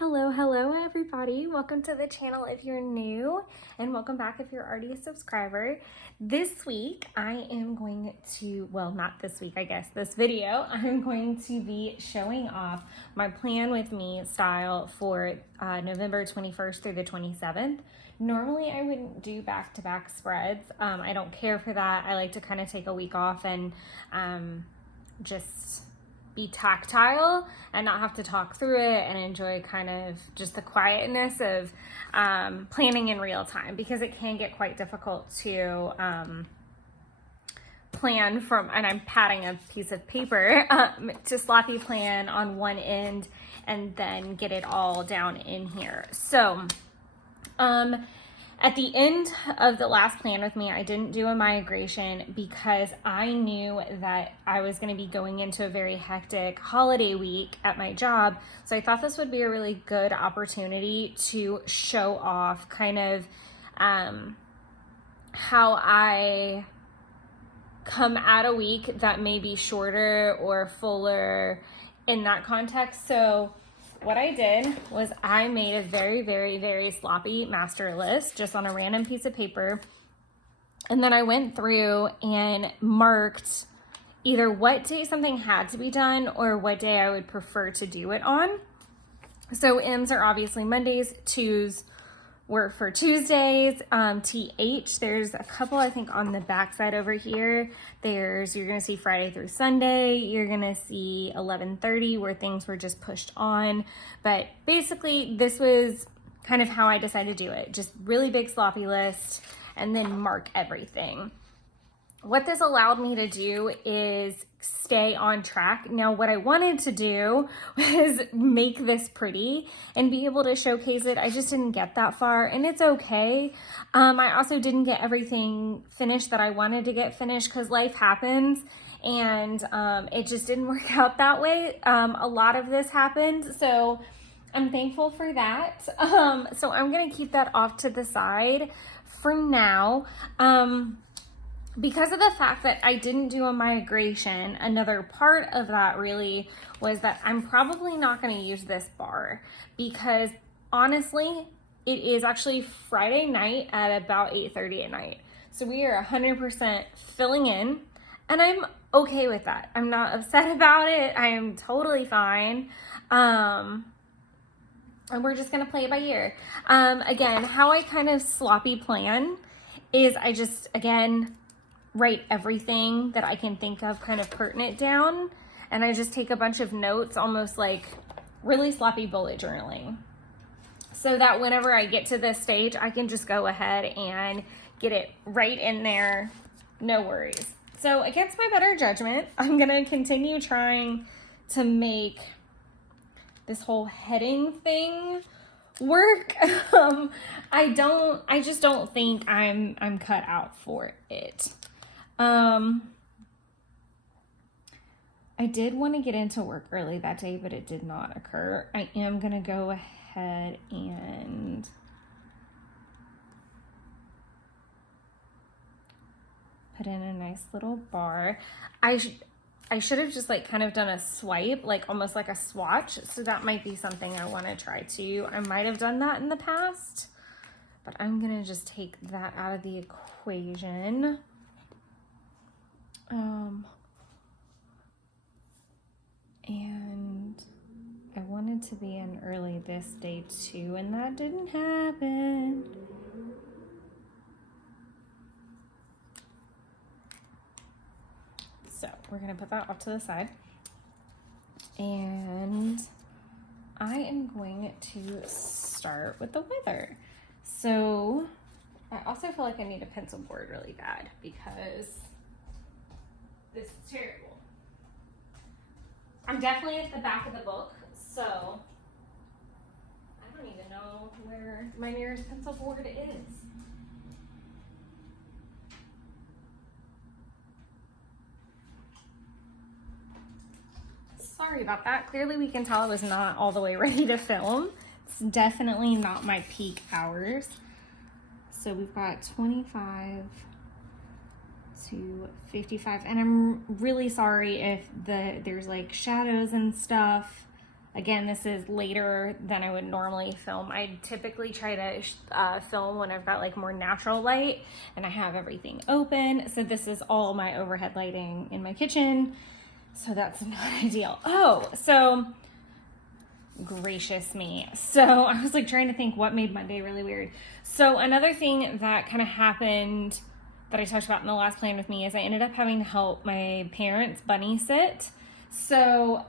Hello everybody. Welcome to the channel if you're new, and welcome back if you're already a subscriber. This week I am going to, well, not this week, I guess, this video, I'm going to be showing off my plan with me style for November 21st through the 27th. Normally I wouldn't do back-to-back spreads. I don't care for that. I like to kind of take a week off and just be tactile and not have to talk through it and enjoy kind of just the quietness of planning in real time, because it can get quite difficult to plan from, and I'm patting a piece of paper, to sloppy plan on one end and then get it all down in here. So at the end of the last plan with me, I didn't do a migration because I knew that I was going to be going into a very hectic holiday week at my job. So I thought this would be a really good opportunity to show off kind of how I come at a week that may be shorter or fuller in that context. So what I did was I made a very sloppy master list just on a random piece of paper. And then I went through and marked either what day something had to be done or what day I would prefer to do it on. So M's are obviously Mondays, 2's were for Tuesdays, TH, there's a couple I think on the back side over here. You're gonna see Friday through Sunday, you're gonna see 11:30 where things were just pushed on. But basically this was kind of how I decided to do it. Just really big sloppy list and then mark everything. What this allowed me to do is stay on track. Now, what I wanted to do was make this pretty and be able to showcase it. I just didn't get that far, and it's okay. I also didn't get everything finished that I wanted to get finished because life happens, and it just didn't work out that way. A lot of this happened, so I'm thankful for that. So I'm gonna keep that off to the side for now. Because of the fact that I didn't do a migration, another part of that really was that I'm probably not going to use this bar, because honestly, it is actually Friday night at about 8:30 at night. So we are 100% filling in, and I'm okay with that. I'm not upset about it. I am totally fine. And we're just going to play it by ear. Again, how I kind of sloppy plan is I just, again, write everything that I can think of kind of pertinent down, and I just take a bunch of notes, almost like really sloppy bullet journaling, so that whenever I get to this stage I can just go ahead and get it right in there, no worries. So against my better judgment, I'm gonna continue trying to make this whole heading thing work. I just don't think I'm cut out for it. I did want to get into work early that day, but it did not occur. I am going to go ahead and put in a nice little bar. I should have just like kind of done a swipe, like almost like a swatch. So that might be something I want to try too. I might have done that in the past, but I'm going to just take that out of the equation. And I wanted to be in early this day too, and that didn't happen. So we're gonna put that off to the side, and I am going to start with the weather. So I also feel like I need a pencil board really bad because this is terrible. I'm definitely at the back of the book, so I don't even know where my nearest pencil board is. Sorry about that. Clearly we can tell I was not all the way ready to film. It's definitely not my peak hours. So we've got 25 to 55, and I'm really sorry if there's like shadows and stuff. Again, this is later than I would normally film. I typically try to film when I've got like more natural light and I have everything open. So this is all my overhead lighting in my kitchen. So that's not ideal. Oh, so gracious me. So I was like trying to think what made Monday really weird. So another thing that kind of happened that I talked about in the last plan with me is I ended up having to help my parents bunny sit. So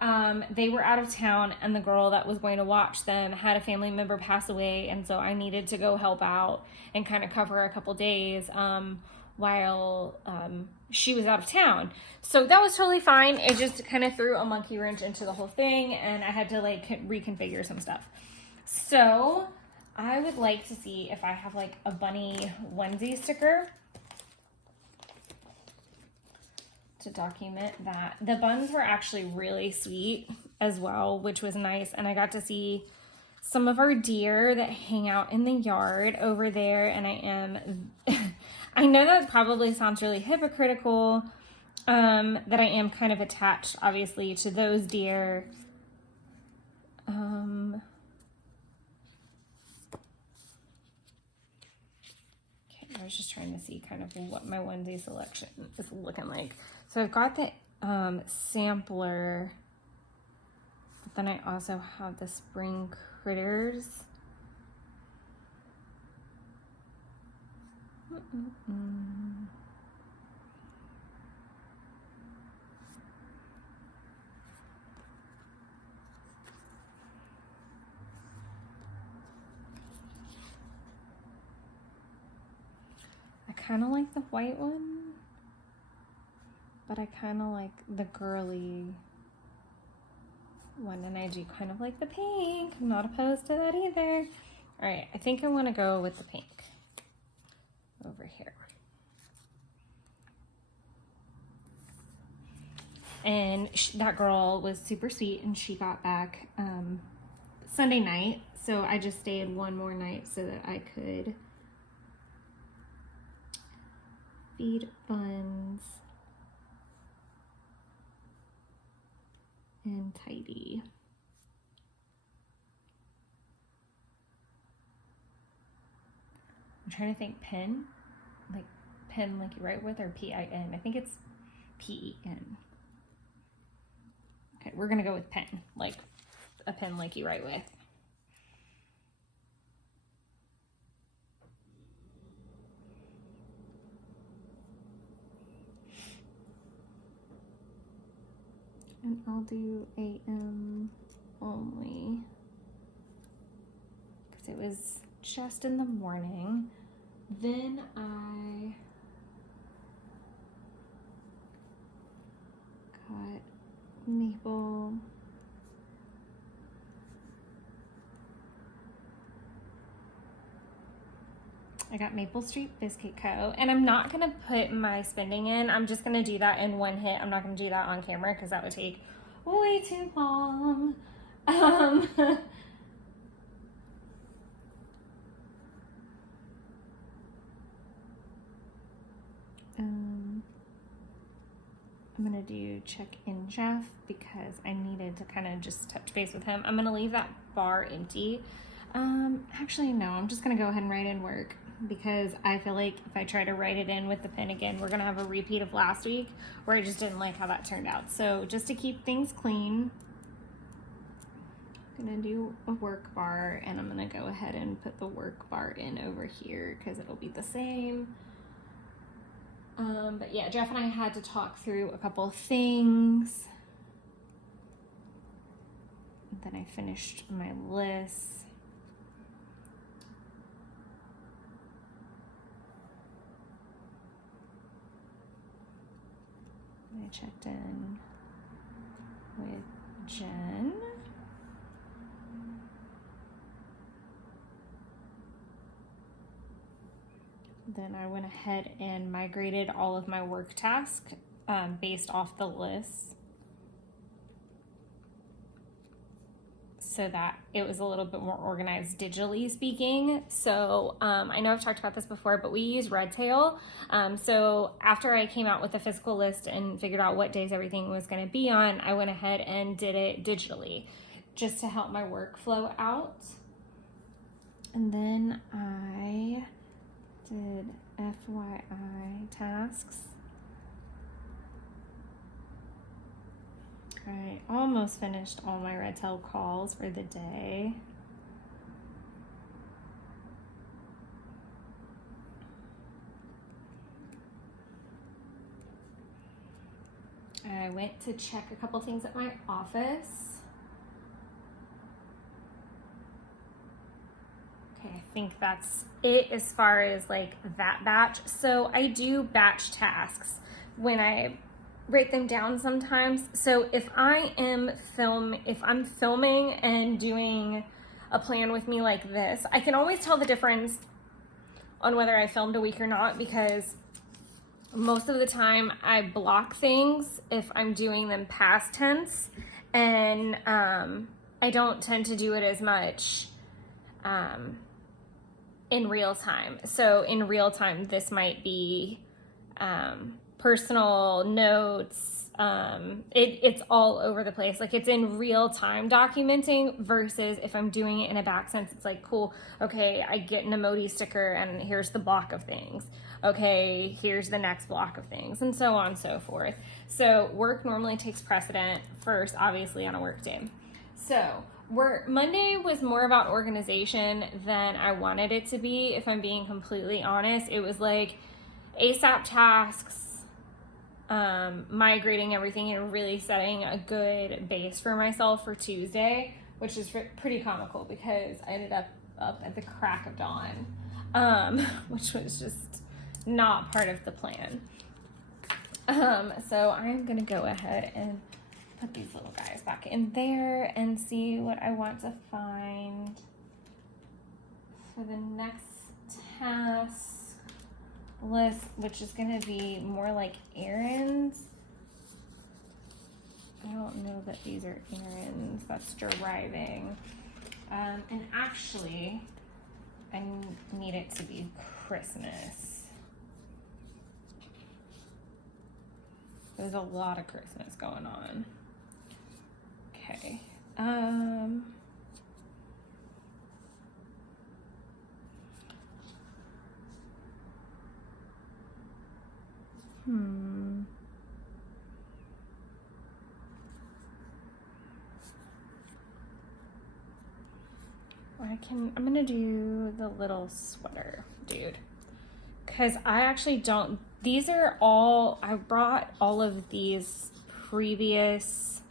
they were out of town and the girl that was going to watch them had a family member pass away. And so I needed to go help out and kind of cover a couple days while she was out of town. So that was totally fine. It just kind of threw a monkey wrench into the whole thing and I had to like reconfigure some stuff. So I would like to see if I have like a bunny onesie sticker to document that. The buns were actually really sweet as well, which was nice. And I got to see some of our deer that hang out in the yard over there. And I know that probably sounds really hypocritical, that I am kind of attached, obviously, to those deer. I was just trying to see kind of what my onesie selection is looking like. So I've got the sampler, but then I also have the spring critters. I kind of like the white one, but I kind of like the girly one, and I do kind of like the pink. I'm not opposed to that either. All right, I think I want to go with the pink over here. And that girl was super sweet, and she got back Sunday night, so I just stayed one more night so that I could feed buns and tidy. I'm trying to think pen like you write with, or P-I-N. I think it's P-E-N. Okay, we're gonna go with pen, like a pen like you write with. And I'll do AM only because it was just in the morning. Then I got maple. I got Maple Street Biscuit Co. And I'm not going to put my spending in. I'm just going to do that in one hit. I'm not going to do that on camera because that would take way too long. I'm going to do check in Jeff because I needed to kind of just touch base with him. I'm going to leave that bar empty. Actually, no, I'm just going to go ahead and write in work because I feel like if I try to write it in with the pen again, we're going to have a repeat of last week where I just didn't like how that turned out. So just to keep things clean, I'm going to do a work bar, and I'm going to go ahead and put the work bar in over here because it'll be the same. But yeah, Jeff and I had to talk through a couple of things. Then I finished my list. I checked in with Jen. Then I went ahead and migrated all of my work tasks based off the list so that it was a little bit more organized digitally speaking. So I know I've talked about this before, but we use Redtail. So after I came out with the physical list and figured out what days everything was going to be on, I went ahead and did it digitally. just to help my workflow out. And then I did FYI tasks. I almost finished all my red tail calls for the day. I went to check a couple things at my office. Okay, I think that's it as far as like that batch. So I do batch tasks when I write them down sometimes. So if I'm filming and doing a plan with me like this, I can always tell the difference on whether I filmed a week or not, because most of the time I block things if I'm doing them past tense, and I don't tend to do it as much in real time. So in real time, this might be personal notes. It's all over the place. Like, it's in real time documenting, versus if I'm doing it in a back sense, it's like, cool, okay, I get an emoji sticker and here's the block of things. Okay, here's the next block of things, and so on and so forth. So work normally takes precedent first, obviously, on a work day. So Monday was more about organization than I wanted it to be, if I'm being completely honest. It was like ASAP tasks, migrating everything and really setting a good base for myself for Tuesday, which is pretty comical because I ended up at the crack of dawn, which was just not part of the plan. So I'm gonna go ahead and put these little guys back in there and see what I want to find for the next task list, which is gonna be more like errands. I don't know that these are errands, that's driving. And actually, I need it to be Christmas. There's a lot of Christmas going on. Okay. I'm gonna do the little sweater, dude. Because I actually don't, these are all, I brought all of these previous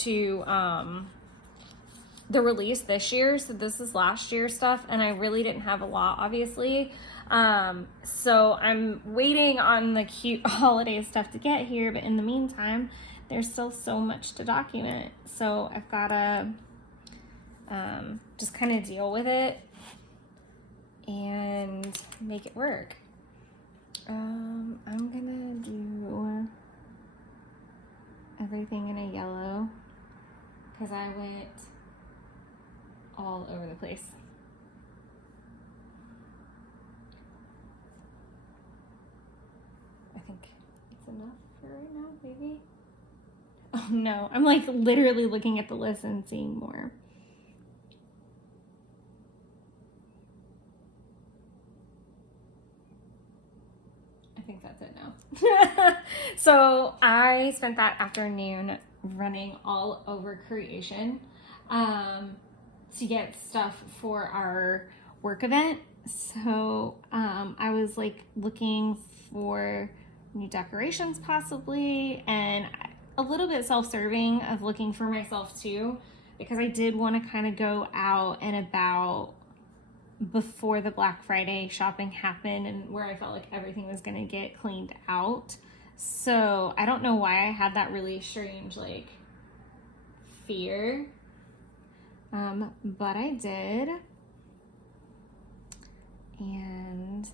to the release this year. So this is last year's stuff, and I really didn't have a lot, obviously. So I'm waiting on the cute holiday stuff to get here, but in the meantime, there's still so much to document. So I've gotta just kind of deal with it and make it work. I'm gonna do everything in a yellow because I went all over the place. I think it's enough for right now, maybe. Oh no, I'm like literally looking at the list and seeing more. I think that's it now. So I spent that afternoon running all over creation to get stuff for our work event. So I was like looking for new decorations possibly, and a little bit self-serving of looking for myself too, because I did want to kind of go out and about before the Black Friday shopping happened, and where I felt like everything was going to get cleaned out. So I don't know why I had that really strange like fear, but I did, and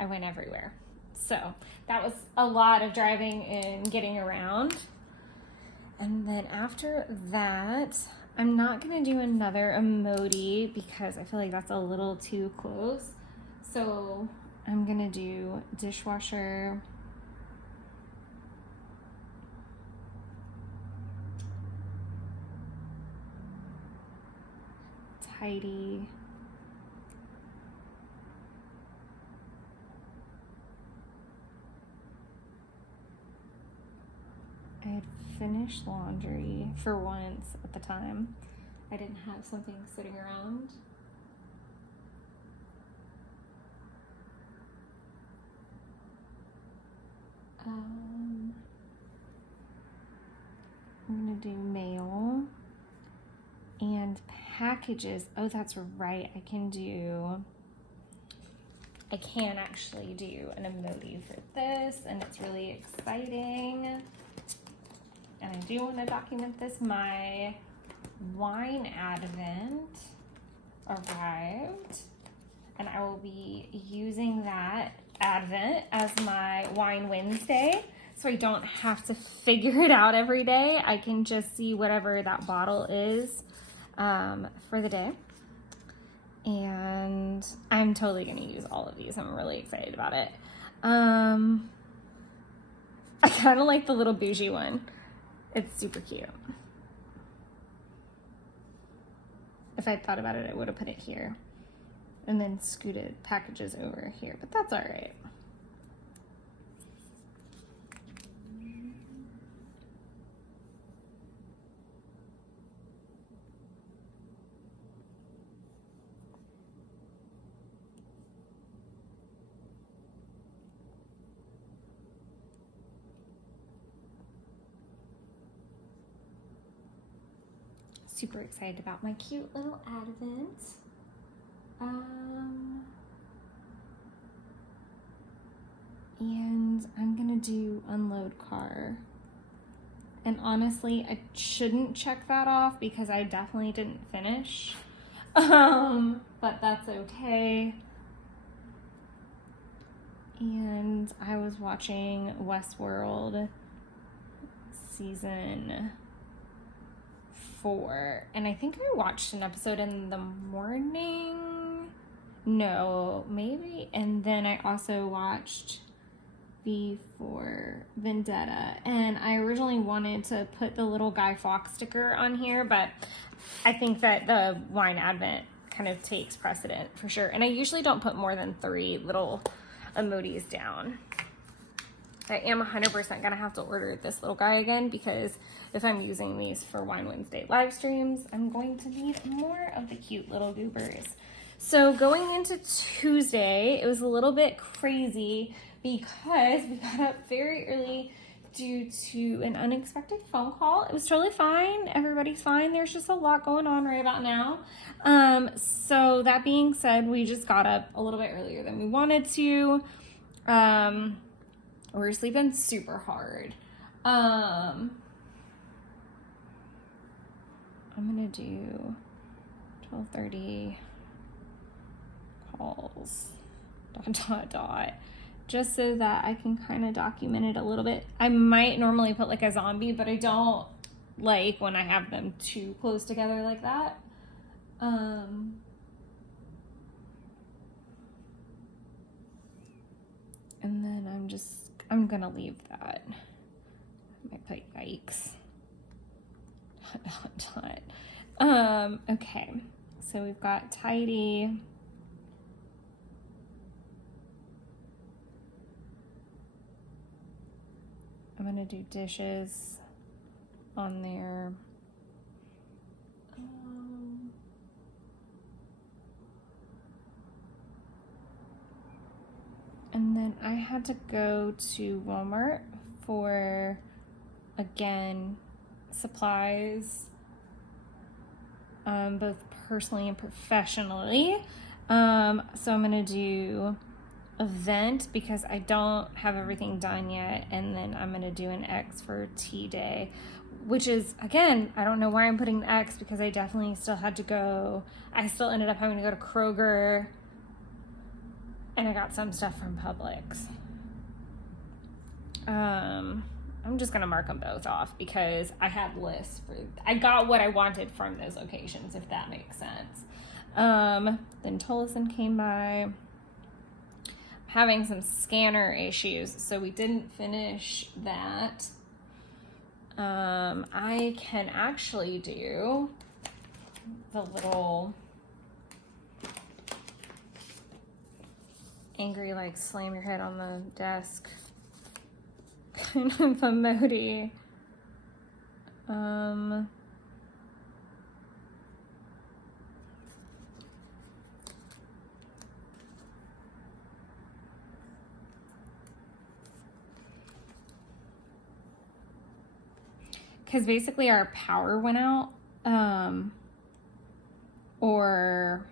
I went everywhere. So that was a lot of driving and getting around. And then after that, I'm not gonna do another emoji because I feel like that's a little too close. So I'm gonna do dishwasher, tidy. I had finished laundry for once at the time. I didn't have something sitting around. I'm gonna do mail and packages. Oh, that's right. I can actually do an emoji for this, and it's really exciting. And I do want to document this. My wine advent arrived, and I will be using that advent as my wine Wednesday, so I don't have to figure it out every day. I can just see whatever that bottle is for the day. And I'm totally going to use all of these. I'm really excited about it. I kind of like the little bougie one. It's super cute. If I thought about it, I would have put it here and then scooted packages over here, but that's all right. Super excited about my cute little advent. And I'm gonna do unload car. And honestly, I shouldn't check that off because I definitely didn't finish. But that's okay. And I was watching Westworld season 4, and I think I watched an episode in the morning. No, maybe. And then I also watched V for Vendetta, and I originally wanted to put the little Guy Fawkes sticker on here, but I think that the wine advent kind of takes precedent for sure. And I usually don't put more than 3 little emojis down. I am 100% gonna have to order this little guy again, because if I'm using these for Wine Wednesday live streams, I'm going to need more of the cute little goobers. So going into Tuesday, it was a little bit crazy because we got up very early due to an unexpected phone call. It was totally fine. Everybody's fine. There's just a lot going on right about now. So that being said, we just got up a little bit earlier than we wanted to. We're sleeping super hard. I'm gonna do 12:30 calls, ... just so that I can kind of document it a little bit. I might normally put like a zombie, but I don't like when I have them too close together like that. And then I'm gonna leave that. I might put yikes. ... Okay, so we've got tidy. I'm gonna do dishes on there. And then I had to go to Walmart for, again, supplies, both personally and professionally. So I'm gonna do event because I don't have everything done yet, and then I'm gonna do an X for tea day, which is, again, I don't know why I'm putting the X, because I definitely still had to go. I still ended up having to go to Kroger, and I got some stuff from Publix. I'm just gonna mark them both off because I had lists I got what I wanted from those locations, if that makes sense. Then Tolleson came by. Having some scanner issues, so we didn't finish that. I can actually do the little angry, like slam your head on the desk kind of emoji. Because basically our power went out, or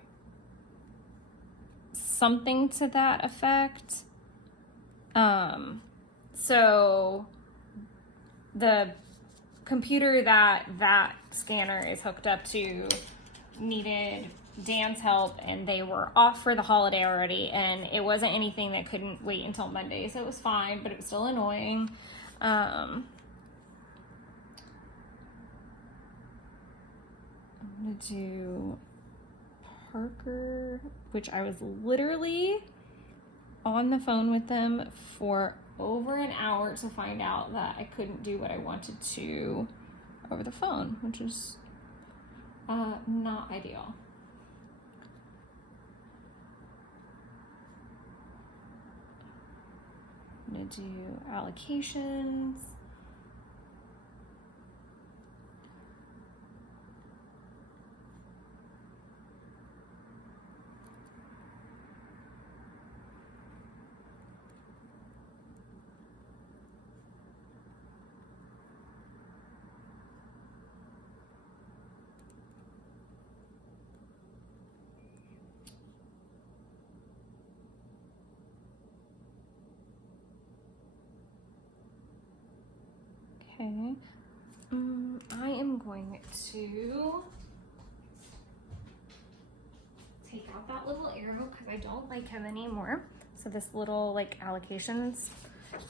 something to that effect. So the computer that scanner is hooked up to needed Dan's help, and they were off for the holiday already, and it wasn't anything that couldn't wait until Monday, so it was fine, but it was still annoying. I'm gonna do Parker, which I was literally on the phone with them for over an hour to find out that I couldn't do what I wanted to over the phone, which is not ideal. I'm gonna do allocations. Okay, I am going to take out that little arrow because I don't like him anymore. So this little like allocations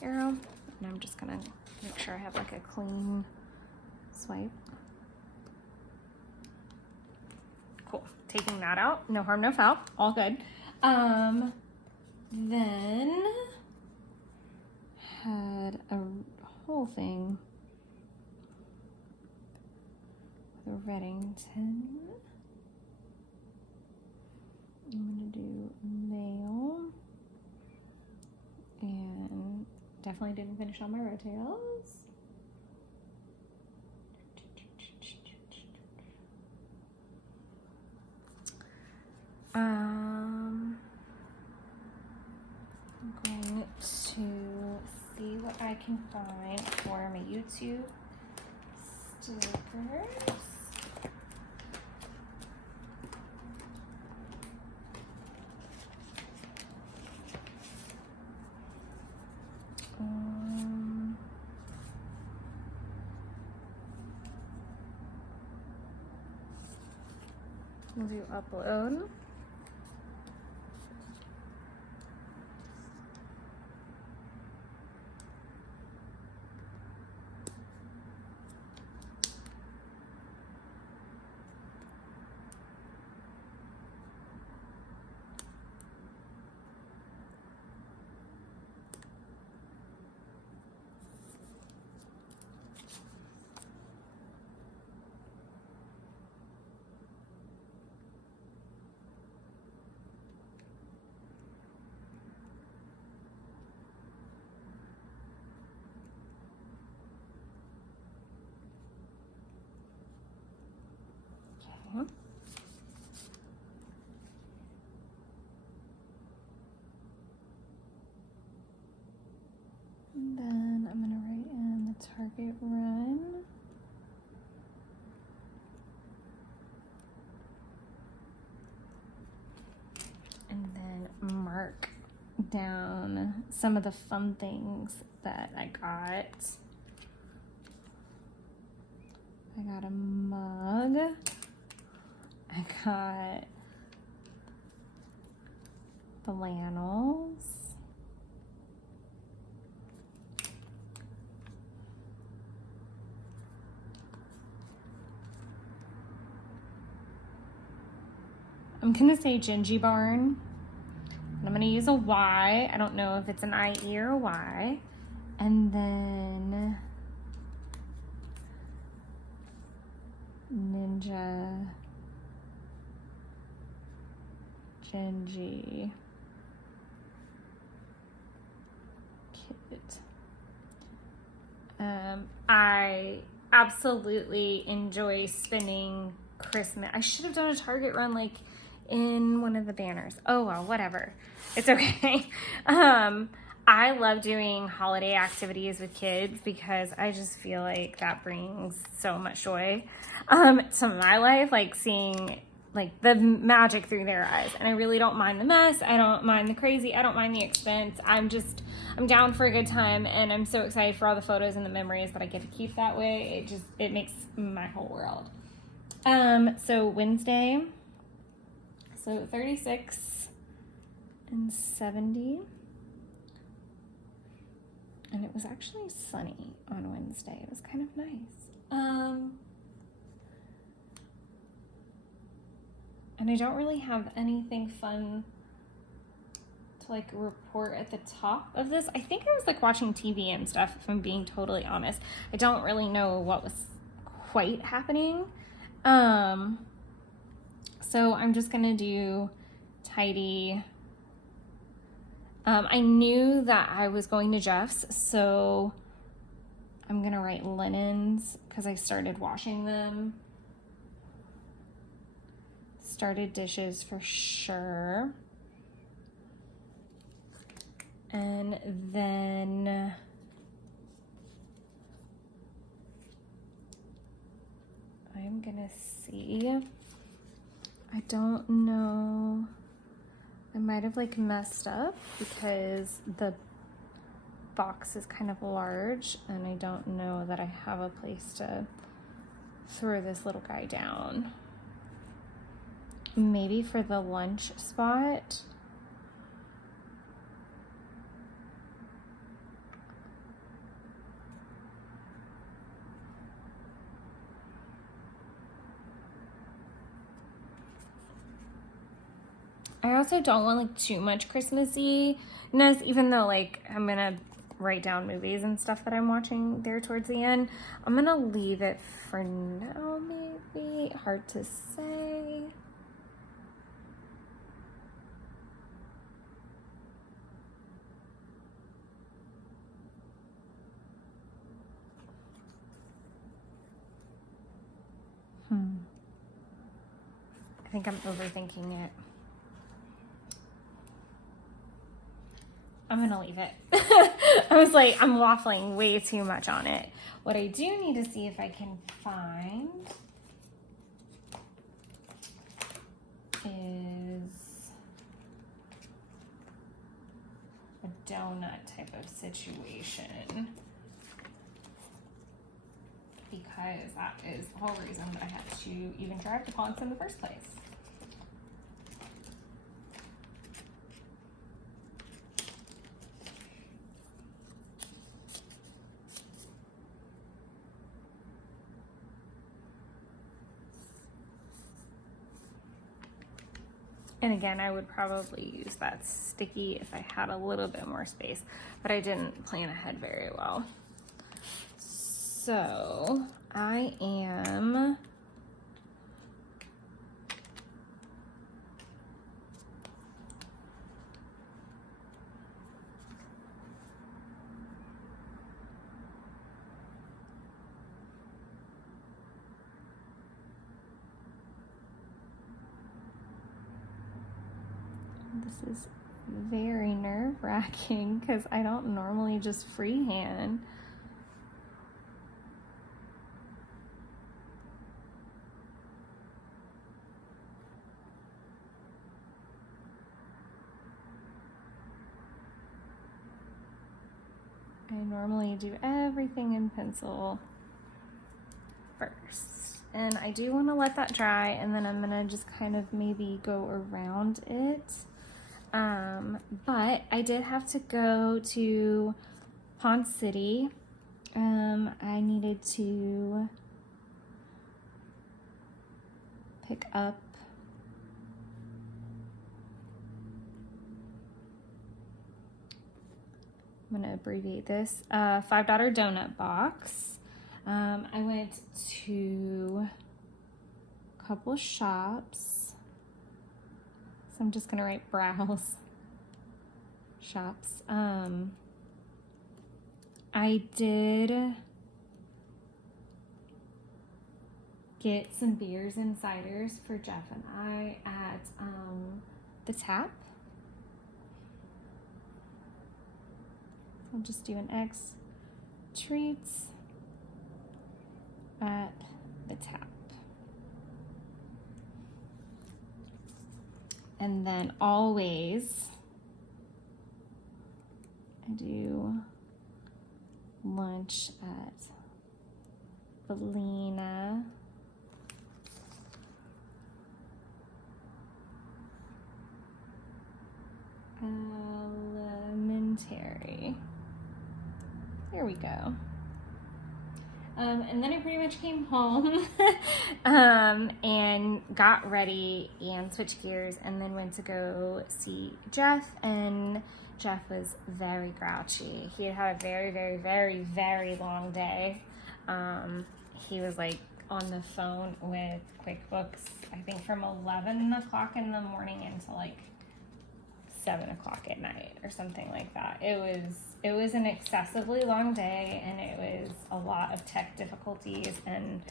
arrow, and I'm just gonna make sure I have like a clean swipe. Cool, taking that out, no harm, no foul, all good. Then had a whole thing with Reddington. I'm gonna do mail, and definitely didn't finish all my row tails. I'm going to see what I can find for my YouTube stickers. We'll do upload. And then I'm gonna write in the target run. And then mark down some of the fun things that I got. I got a mug. I got flannels. I'm gonna say Gingy Barn. And I'm gonna use a Y. I don't know if it's an IE or a Y. And then Ninja Gingy. I absolutely enjoy spending Christmas. I should have done a Target run like in one of the banners. Oh well, whatever. It's okay. I love doing holiday activities with kids because I just feel like that brings so much joy to my life, like seeing like the magic through their eyes. And I really don't mind the mess. I don't mind the crazy. I don't mind the expense. I'm down for a good time, and I'm so excited for all the photos and the memories that I get to keep that way. It makes my whole world. So Wednesday, so 36 and 70. And it was actually sunny on Wednesday. It was kind of nice. And I don't really have anything fun to like report at the top of this. I think I was like watching TV and stuff, if I'm being totally honest. I don't really know what was quite happening. So I'm just gonna do tidy. I knew that I was going to Jeff's, so I'm gonna write linens because I started washing them. Started dishes for sure. And then I'm gonna see. I don't know. I might have like messed up because the box is kind of large and I don't know that I have a place to throw this little guy down. Maybe for the lunch spot. I also don't want like too much Christmassy-ness, even though like I'm gonna write down movies and stuff that I'm watching there towards the end. I'm gonna leave it for now, maybe. Hard to say. I think I'm overthinking it. I'm gonna leave it. I was like, I'm waffling way too much on it. What I do need to see if I can find is a donut type of situation, because that is the whole reason that I had to even drive to Ponce in the first place. And again, I would probably use that sticky if I had a little bit more space, but I didn't plan ahead very well. So I am this is very nerve-wracking because I don't normally just freehand. I normally do everything in pencil first. And I do want to let that dry, and then I'm gonna just kind of maybe go around it. But I did have to go to Ponce City. I needed to pick up I'm gonna abbreviate this, $5 donut box. I went to a couple shops. So I'm just gonna write browse shops. I did get some beers and ciders for Jeff and I at the Tap. I'll just do an X treats at the Tap. And then always I do lunch at Belina. Elementary. There we go. And then I pretty much came home and got ready and switched gears and then went to go see Jeff, and Jeff was very grouchy. He had had a very, very, very, very long day. He was like on the phone with QuickBooks, I think from 11 o'clock in the morning until like 7 o'clock at night or something like that. It was an excessively long day, and it was a lot of tech difficulties, and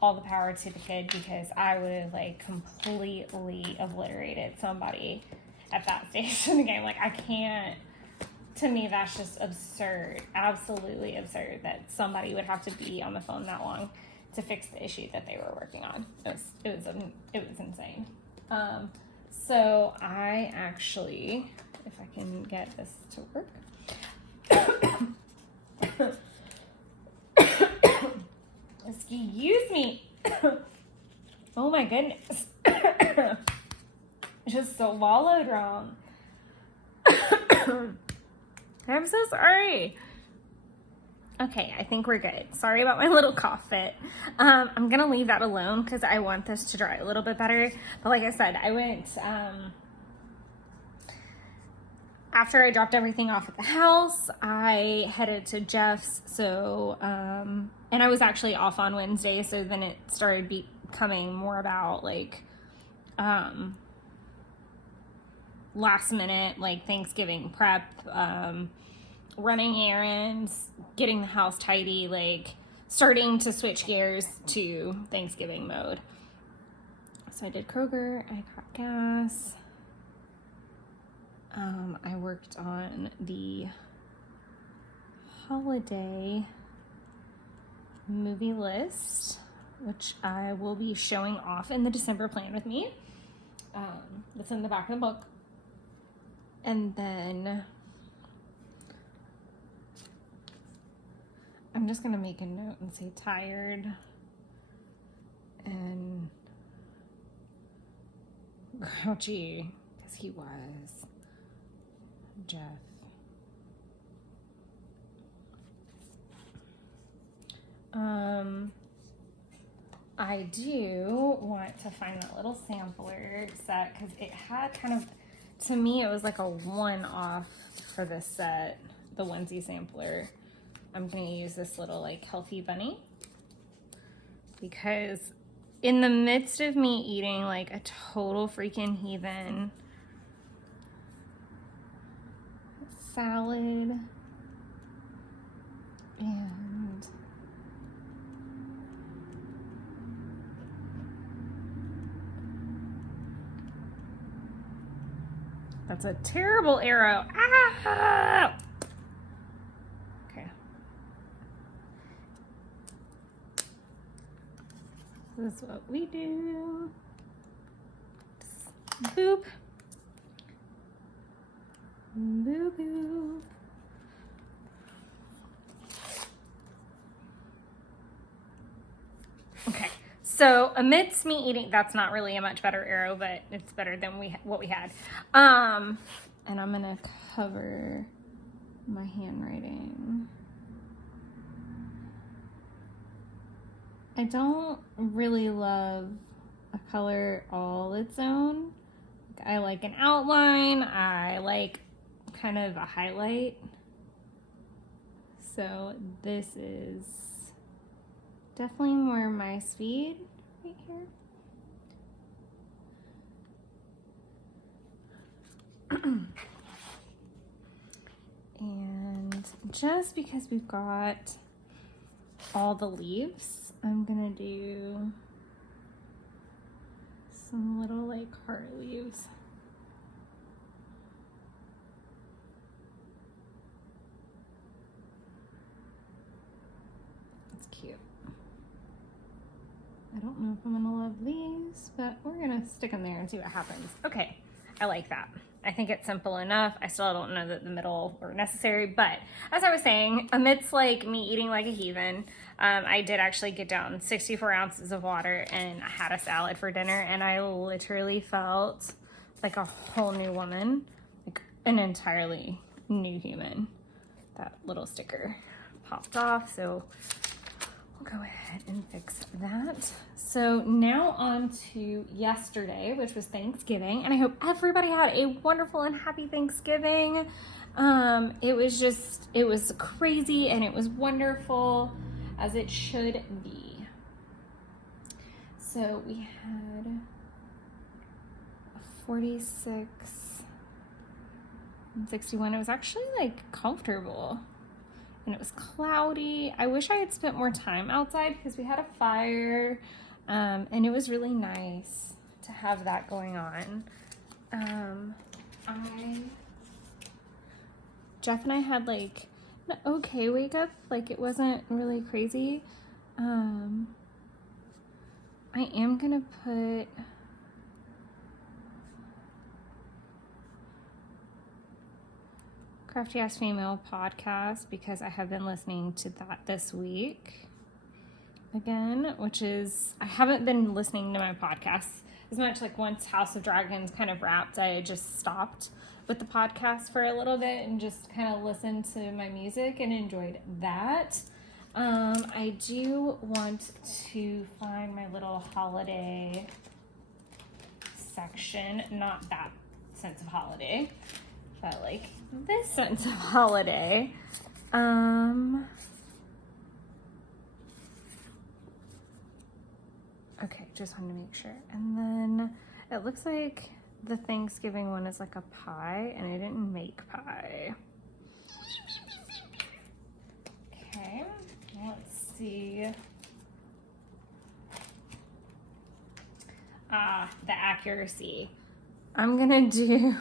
all the power to the kid, because I would have like completely obliterated somebody at that stage in the game. Like, I can't, to me, that's just absurd, absolutely absurd that somebody would have to be on the phone that long to fix the issue that they were working on. It was insane. So I actually, if I can get this to work. Excuse me. Oh my goodness. Just swallowed wrong. I'm so sorry. Okay, I think we're good. Sorry about my little cough fit. I'm gonna leave that alone because I want this to dry a little bit better. But like I said, I went, after I dropped everything off at the house, I headed to Jeff's. So, and I was actually off on Wednesday, so then it started becoming more about like, last minute, like Thanksgiving prep, running errands, getting the house tidy, like starting to switch gears to Thanksgiving mode. So I did Kroger, I got gas. I worked on the holiday movie list, which I will be showing off in the December plan with me. That's in the back of the book. And then I'm just gonna make a note and say tired and grouchy, because he was. Jeff. I do want to find that little sampler set, because it had kind of, to me, it was like a one-off for this set, the onesie sampler. I'm going to use this little like healthy bunny, because in the midst of me eating like a total freaking heathen salad and that's a terrible arrow. Ah! Okay. This is what we do. Just boop. Boop boop. Okay. So amidst me eating, that's not really a much better arrow, but it's better than what we had. And I'm gonna cover my handwriting. I don't really love a color all its own. I like an outline. I like kind of a highlight. So this is definitely more my speed right here. And just because we've got all the leaves, I'm gonna do some little like heart leaves. It's cute. I don't know if I'm gonna love these, but we're gonna stick them there and see what happens. Okay, I like that. I think it's simple enough. I still don't know that the middle are necessary, but as I was saying, amidst like me eating like a heathen, I did actually get down 64 ounces of water and I had a salad for dinner, and I literally felt like a whole new woman, like an entirely new human. That little sticker popped off, so we'll go ahead and fix that. So now on to yesterday, which was Thanksgiving, and I hope everybody had a wonderful and happy Thanksgiving. It was crazy and it was wonderful, as it should be. So we had a 46 and 61. It was actually like comfortable. And it was cloudy. I wish I had spent more time outside because we had a fire, and it was really nice to have that going on. Jeff and I had like an okay wake up, like it wasn't really crazy. I am gonna put Crafty Ass Female podcast because I have been listening to that this week again, which is, I haven't been listening to my podcasts as much. Like once House of Dragons kind of wrapped, I just stopped with the podcast for a little bit and just kind of listened to my music and enjoyed that. I do want to find my little holiday section, not that sense of holiday, but like this sense of holiday. Okay, just wanted to make sure. And then it looks like the Thanksgiving one is like a pie, and I didn't make pie. Okay, let's see. The accuracy. I'm gonna do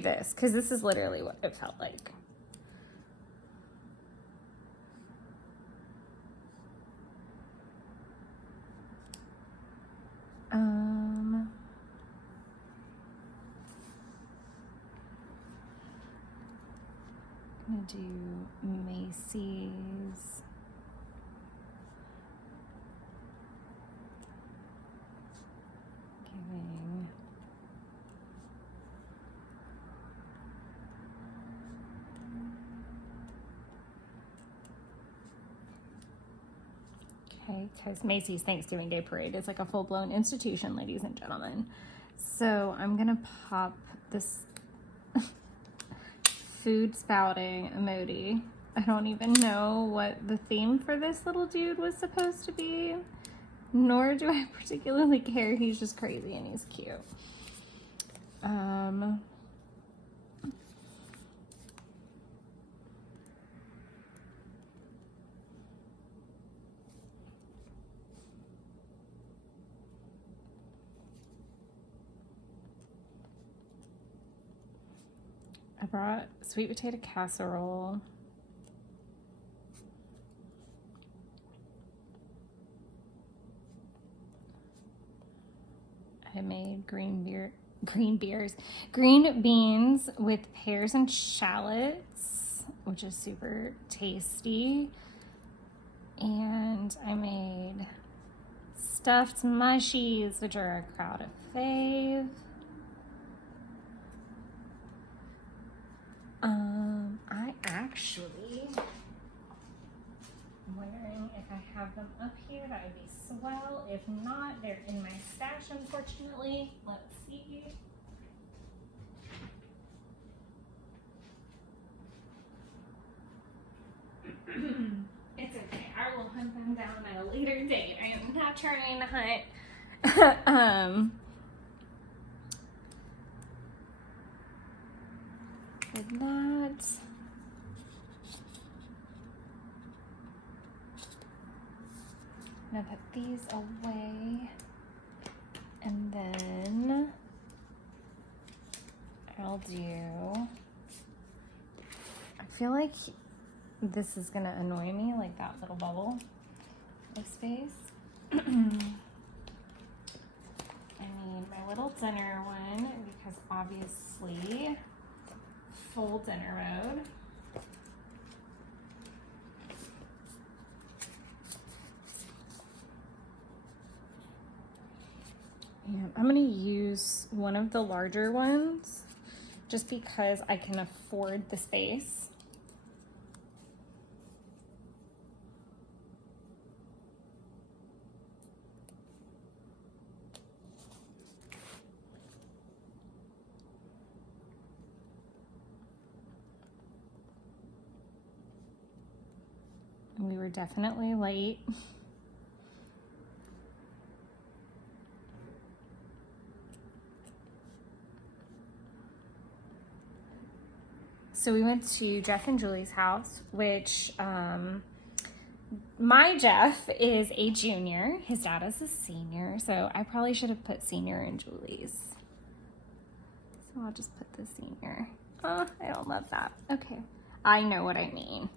this because this is literally what it felt like. I'm gonna do Macy's. Giving. Okay, because Macy's Thanksgiving Day Parade is like a full-blown institution, ladies and gentlemen. So I'm gonna pop this food spouting emoji. I don't even know what the theme for this little dude was supposed to be, nor do I particularly care. He's just crazy and he's cute. I brought sweet potato casserole. I made green beans with pears and shallots, which is super tasty. And I made stuffed mushies, which are a crowd fave. I actually am wondering if I have them up here. That would be swell. If not, they're in my stash, unfortunately. Let's see. It's okay. I will hunt them down at a later date. I am not trying to hunt. With that, I'm gonna put these away, and then I'll do, I feel like this is gonna annoy me, like that little bubble of space. I need my little dinner one because obviously full dinner mode. And I'm gonna use one of the larger ones just because I can afford the space. We were definitely late. So we went to Jeff and Julie's house, which my Jeff is a junior. His dad is a senior, so I probably should have put senior in Julie's. So I'll just put the senior. Oh, I don't love that. Okay. I know what I mean.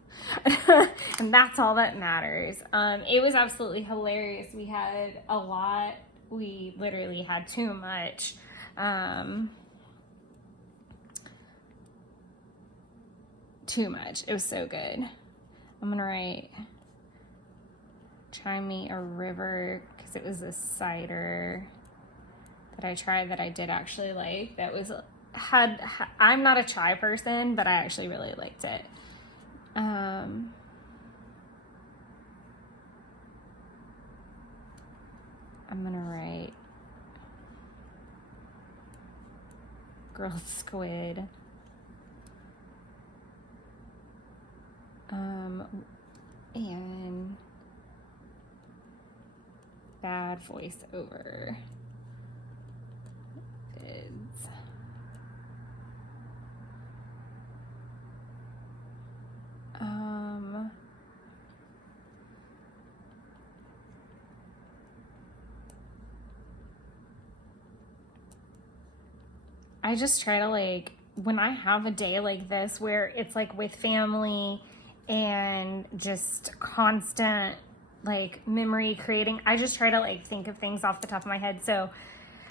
And that's all that matters. It was absolutely hilarious. We had a lot. We literally had too much. Too much. It was so good. I'm gonna write, try me a river, because it was a cider that I tried that I did actually like. That was I'm not a chai person, but I actually really liked it. I'm gonna write grilled squid. And bad voiceover vids. I just try to, like, when I have a day like this where it's like with family and just constant like memory creating, I just try to like think of things off the top of my head. So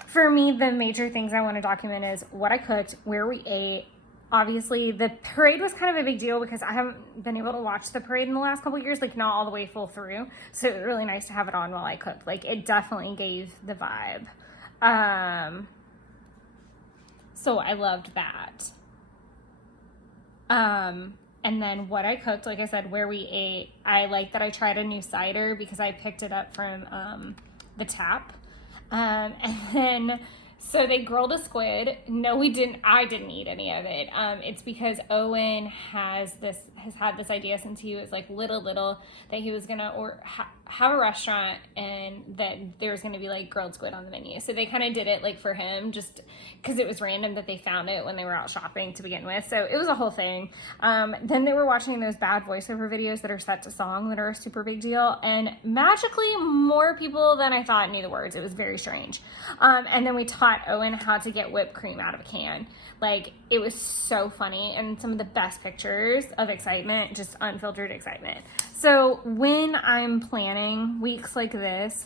for me, the major things I want to document is what I cooked, where we ate. Obviously the parade was kind of a big deal because I haven't been able to watch the parade in the last couple of years, like not all the way full through. So it was really nice to have it on while I cooked. Like it definitely gave the vibe. So I loved that. And then what I cooked, like I said, where we ate, I like that I tried a new cider because I picked it up from the tap. And then, so they grilled a squid. No, we didn't. I didn't eat any of it. It's because Owen has had this idea since he was like little that he was gonna have a restaurant and that there was gonna be like grilled squid on the menu. So they kind of did it like for him, just because it was random that they found it when they were out shopping to begin with. So it was a whole thing. Then they were watching those bad voiceover videos that are set to song that are a super big deal, and magically more people than I thought knew the words. It was very strange. And then we taught Owen how to get whipped cream out of a can. Like, it was so funny, and some of the best pictures of excitement, just unfiltered excitement. So when I'm planning weeks like this,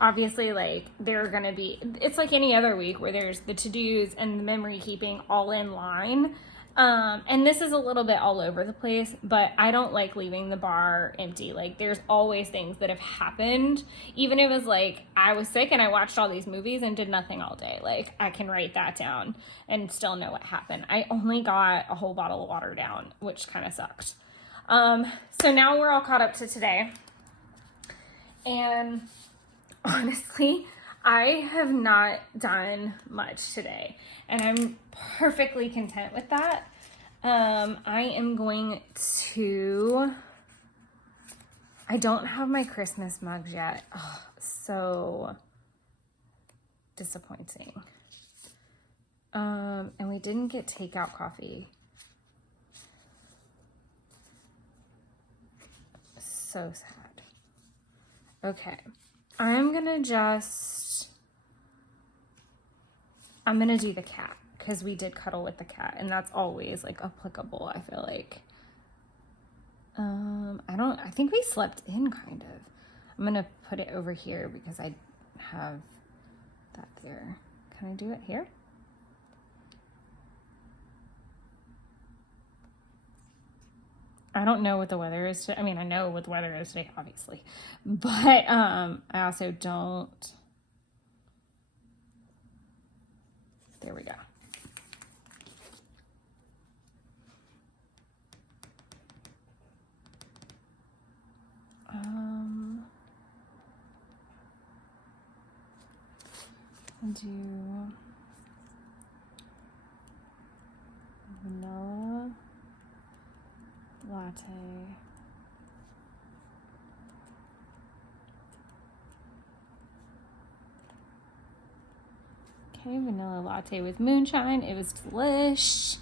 obviously, like, they're gonna be, it's like any other week where there's the to-dos and the memory keeping all in line. And this is a little bit all over the place, but I don't like leaving the bar empty. Like, there's always things that have happened. Even if it was like I was sick and I watched all these movies and did nothing all day, like I can write that down and still know what happened. I only got a whole bottle of water down, which kind of sucked. So now we're all caught up to today. And honestly, I have not done much today, and I'm perfectly content with that. I am going to, I don't have my Christmas mugs yet. Oh, so disappointing. And we didn't get takeout coffee. So sad. Okay, I'm gonna do the cat because we did cuddle with the cat, and that's always like applicable, I feel like. I think we slept in kind of. I'm gonna put it over here because I have that there. Can I do it here? I don't know what the weather is today. I mean, I know what the weather is today, obviously, but I also don't. There we go. I'll do vanilla latte. Okay, vanilla latte with moonshine. It was delish.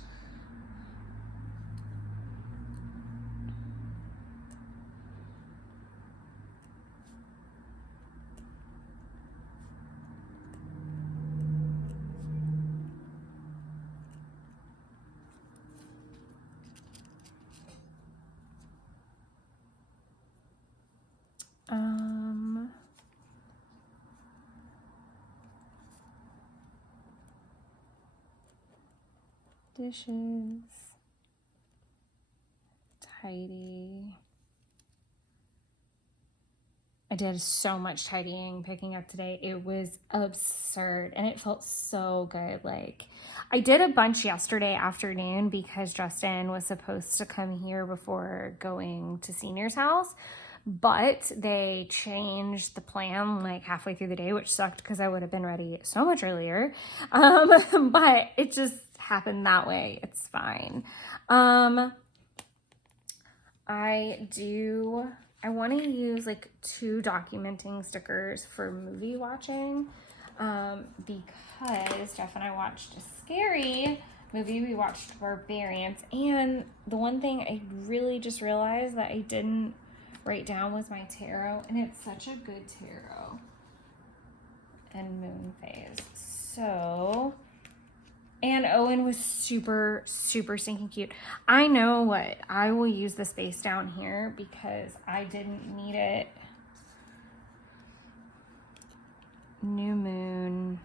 Dishes, tidy. I did so much tidying picking up today. It was absurd and it felt so good. Like, I did a bunch yesterday afternoon because Justin was supposed to come here before going to Senior's house, but they changed the plan like halfway through the day, which sucked because I would have been ready so much earlier. But it just happened that way. It's fine. I want to use like 2 documenting stickers for movie watching, because Jeff and I watched a scary movie. We watched Barbarians, and the one thing I really just realized that I didn't write down was my tarot, and it's such a good tarot and moon phase. So, and Owen was super, super stinking cute. I know what, I will use the space down here because I didn't need it. New moon.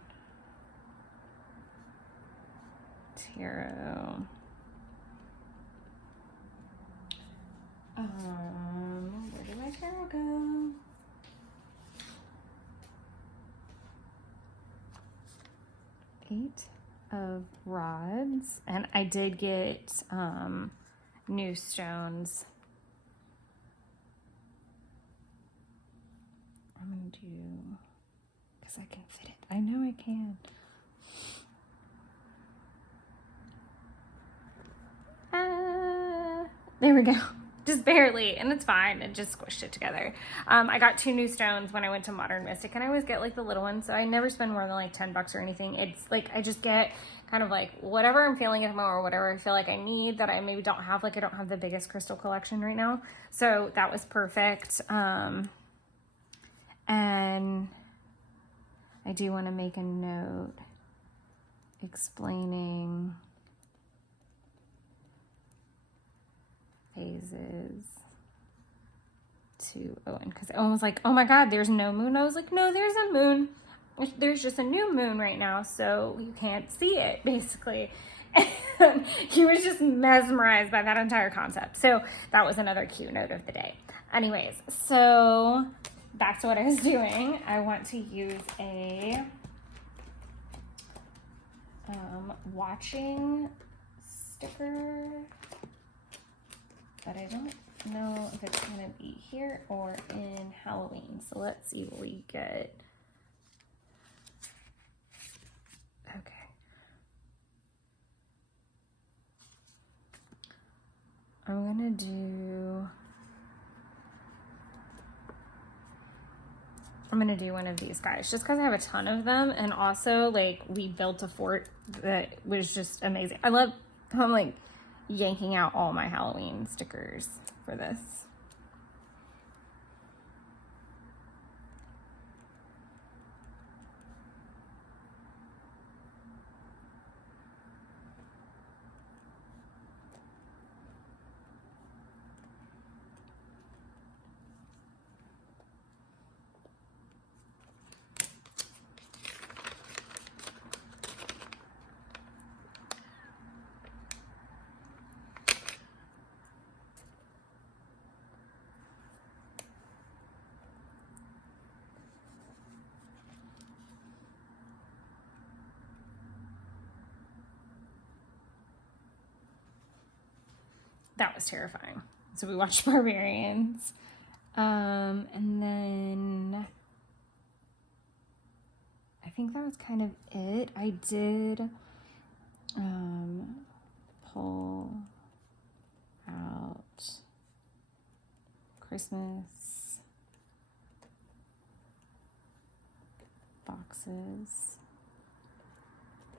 Tarot. Where did my tarot go? Eight of rods, and I did get new stones. I'm gonna do, because I can fit it. I know I can. There we go. Just barely, and it's fine. It just squished it together. I got 2 new stones when I went to Modern Mystic, and I always get like the little ones, so I never spend more than like 10 bucks or anything. It's like I just get kind of like whatever I'm feeling at the moment or whatever I feel like I need that I maybe don't have. Like I don't have the biggest crystal collection right now, so that was perfect. And I do want to make a note explaining phases to Owen, because Owen was like, oh my god, there's no moon. I was like, no, there's a moon. There's just a new moon right now, so you can't see it, basically. And he was just mesmerized by that entire concept. So that was another cute note of the day. Anyways, so back to what I was doing. I want to use a watching sticker, but I don't know if it's gonna be here or in Halloween. So let's see what we get. Okay. I'm gonna do one of these guys just because I have a ton of them, and also like we built a fort that was just amazing. I'm like yanking out all my Halloween stickers for this. that was terrifying. So we watched Barbarians. And then I think that was kind of it. I did pull out Christmas boxes.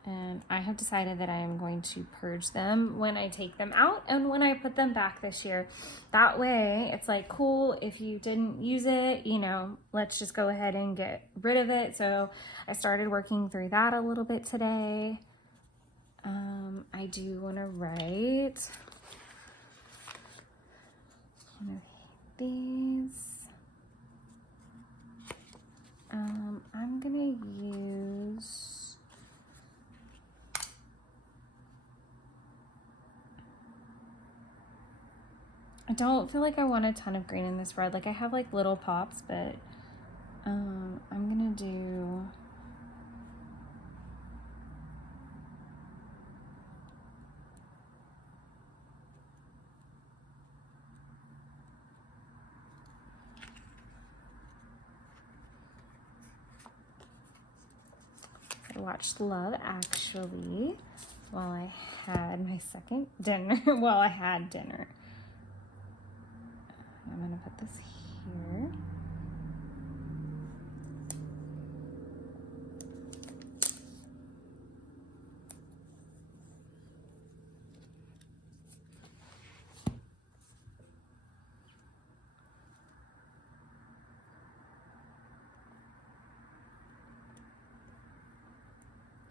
And I have decided that I am going to purge them when I take them out and when I put them back this year. That way, it's like, cool, if you didn't use it, you know, let's just go ahead and get rid of it. So I started working through that a little bit today. I do want to write one of these. I'm going to use... I don't feel like I want a ton of green in this red. Like I have like little pops, but I'm gonna do I watched Love Actually while I had my second dinner. While I had dinner. I'm gonna put this here.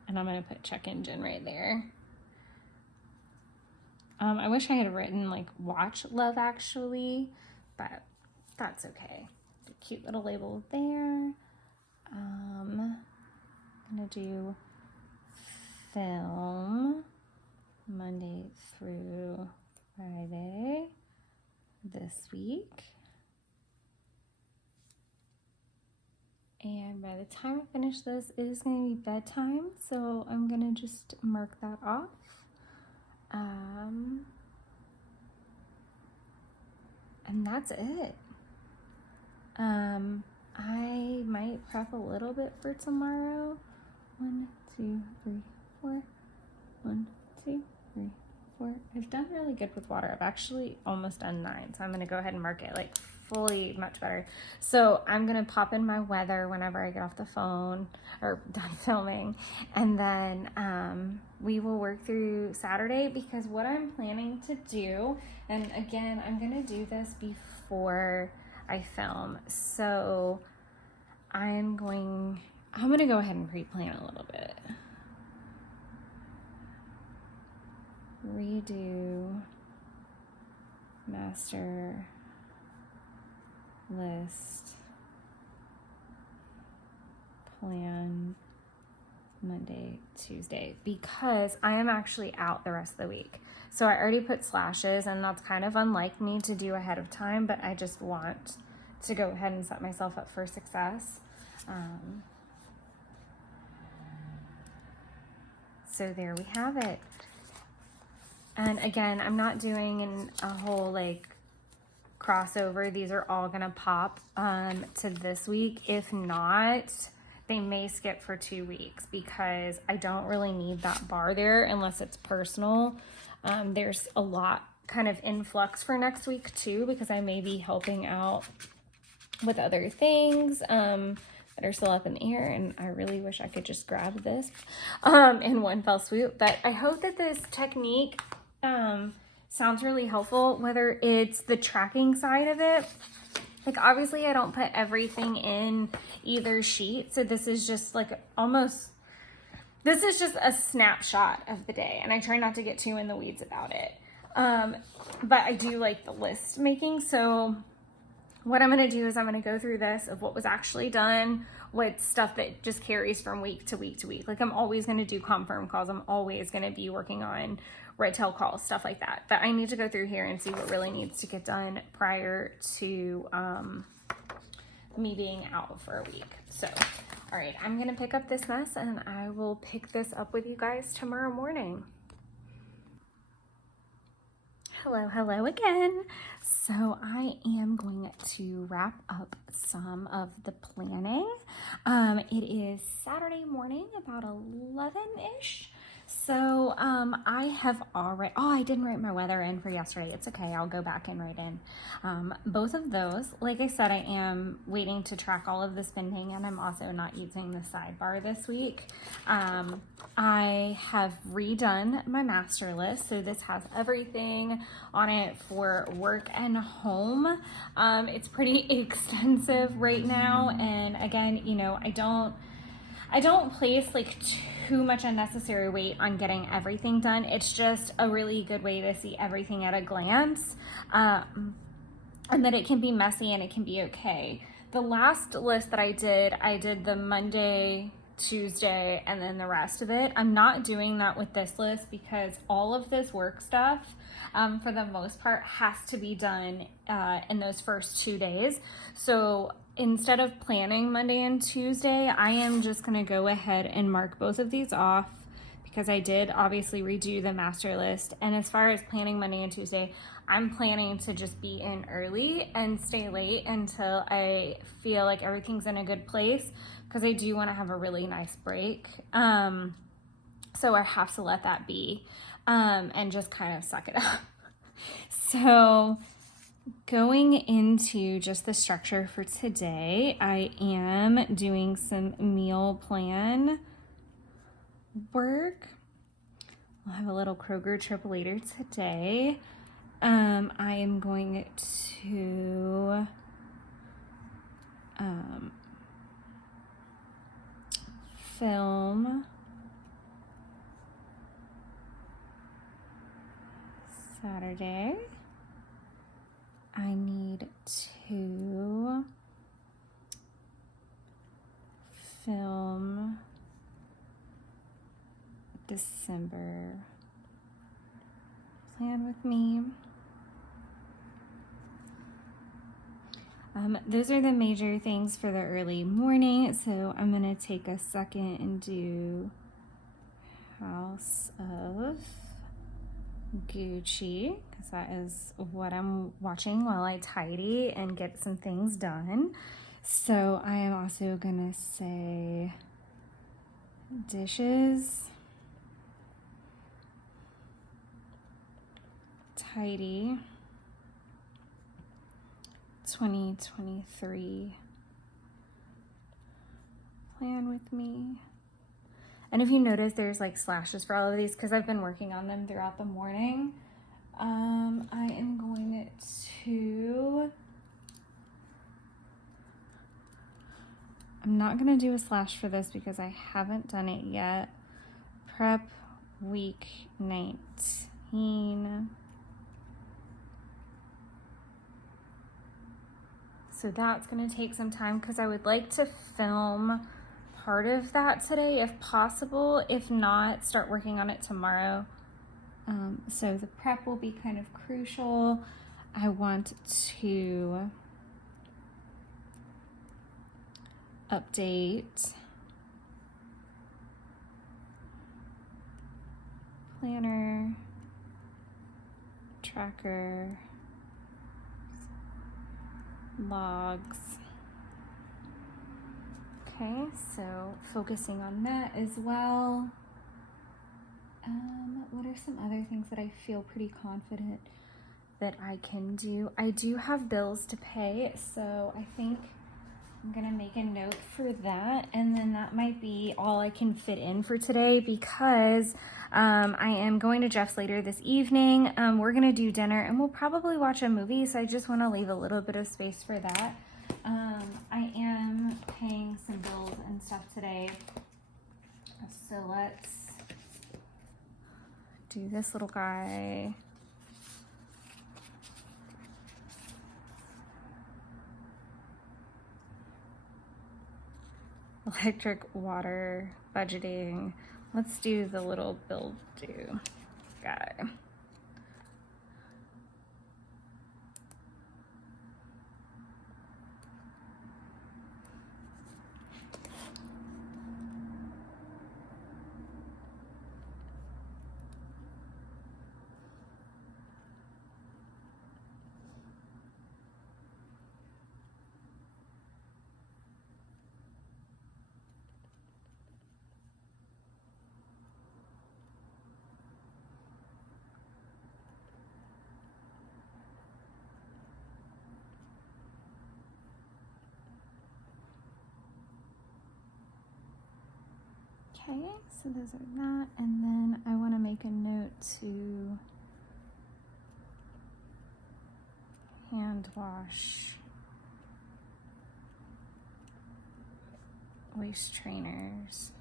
And I'm gonna put check engine right there. I wish I had written like watch Love Actually, but that's okay. A cute little label there. I'm gonna do film Monday through Friday this week. And by the time I finish this, it is going to be bedtime, so I'm going to just mark that off. And that's it. I might prep a little bit for tomorrow. 1, 2, 3, 4. 1, 2, 3, 4. I've done really good with water. I've actually almost done 9, so I'm going to go ahead and mark it like fully much better. So I'm gonna pop in my weather whenever I get off the phone or done filming, and then we will work through Saturday, because what I'm planning to do, and again I'm gonna do this before I film, so I'm gonna go ahead and pre-plan a little bit. Redo master list plan Monday, Tuesday, because I am actually out the rest of the week. So I already put slashes, and that's kind of unlike me to do ahead of time, but I just want to go ahead and set myself up for success. So there we have it. And again, I'm not doing a whole like crossover. These are all gonna pop to this week. If not, they may skip for 2 weeks, because I don't really need that bar there unless it's personal. There's a lot kind of in flux for next week too, because I may be helping out with other things that are still up in the air, and I really wish I could just grab this in one fell swoop. But I hope that this technique sounds really helpful, whether it's the tracking side of it. Like obviously I don't put everything in either sheet, so this is just like this is just a snapshot of the day, and I try not to get too in the weeds about it. But I do like the list making, so what I'm gonna do is I'm gonna go through this of what was actually done, what stuff that just carries from week to week to week. Like I'm always gonna do confirm calls, I'm always gonna be working on red tail calls, stuff like that. But I need to go through here and see what really needs to get done prior to me being out for a week. So, all right, I'm gonna pick up this mess, and I will pick this up with you guys tomorrow morning. Hello again. So I am going to wrap up some of the planning. It is Saturday morning, about 11-ish. So I have already, I didn't write my weather in for yesterday. It's okay, I'll go back and write in both of those. Like I said, I am waiting to track all of the spending, and I'm also not using the sidebar this week. I have redone my master list, so this has everything on it for work and home. It's pretty extensive right now, and again, you know, I don't place like too much unnecessary weight on getting everything done. It's just a really good way to see everything at a glance, and that it can be messy and it can be okay. The last list that I did the Monday, Tuesday, and then the rest of it. I'm not doing that with this list because all of this work stuff, for the most part, has to be done in those first 2 days. So instead of planning Monday and Tuesday, I am just going to go ahead and mark both of these off because I did obviously redo the master list. And as far as planning Monday and Tuesday, I'm planning to just be in early and stay late until I feel like everything's in a good place, because I do want to have a really nice break. So I have to let that be and just kind of suck it up. So going into just the structure for today, I am doing some meal plan work. I'll have a little Kroger trip later today. I am going to film Saturday. I need to film December. Plan with me. Those are the major things for the early morning. So I'm going to take a second and do House of Gucci, because that is what I'm watching while I tidy and get some things done. So I am also going to say dishes, tidy, 2023, plan with me. And if you notice, there's like slashes for all of these because I've been working on them throughout the morning. I am going to, I'm not going to do a slash for this because I haven't done it yet. Prep week 19. So that's going to take some time because I would like to film part of that today if possible. If not, start working on it tomorrow. So the prep will be kind of crucial. I want to update planner, tracker, logs. Okay, so focusing on that as well. What are some other things that I feel pretty confident that I can do? I do have bills to pay, so I think I'm gonna make a note for that, and then that might be all I can fit in for today because I am going to Jeff's later this evening. We're gonna do dinner and we'll probably watch a movie, so I just want to leave a little bit of space for that. I am paying some bills and stuff today, so let's do this little guy. Electric, water, budgeting. Let's do the little bill due guy. Okay, so those are that, and then I want to make a note to hand wash waist trainers.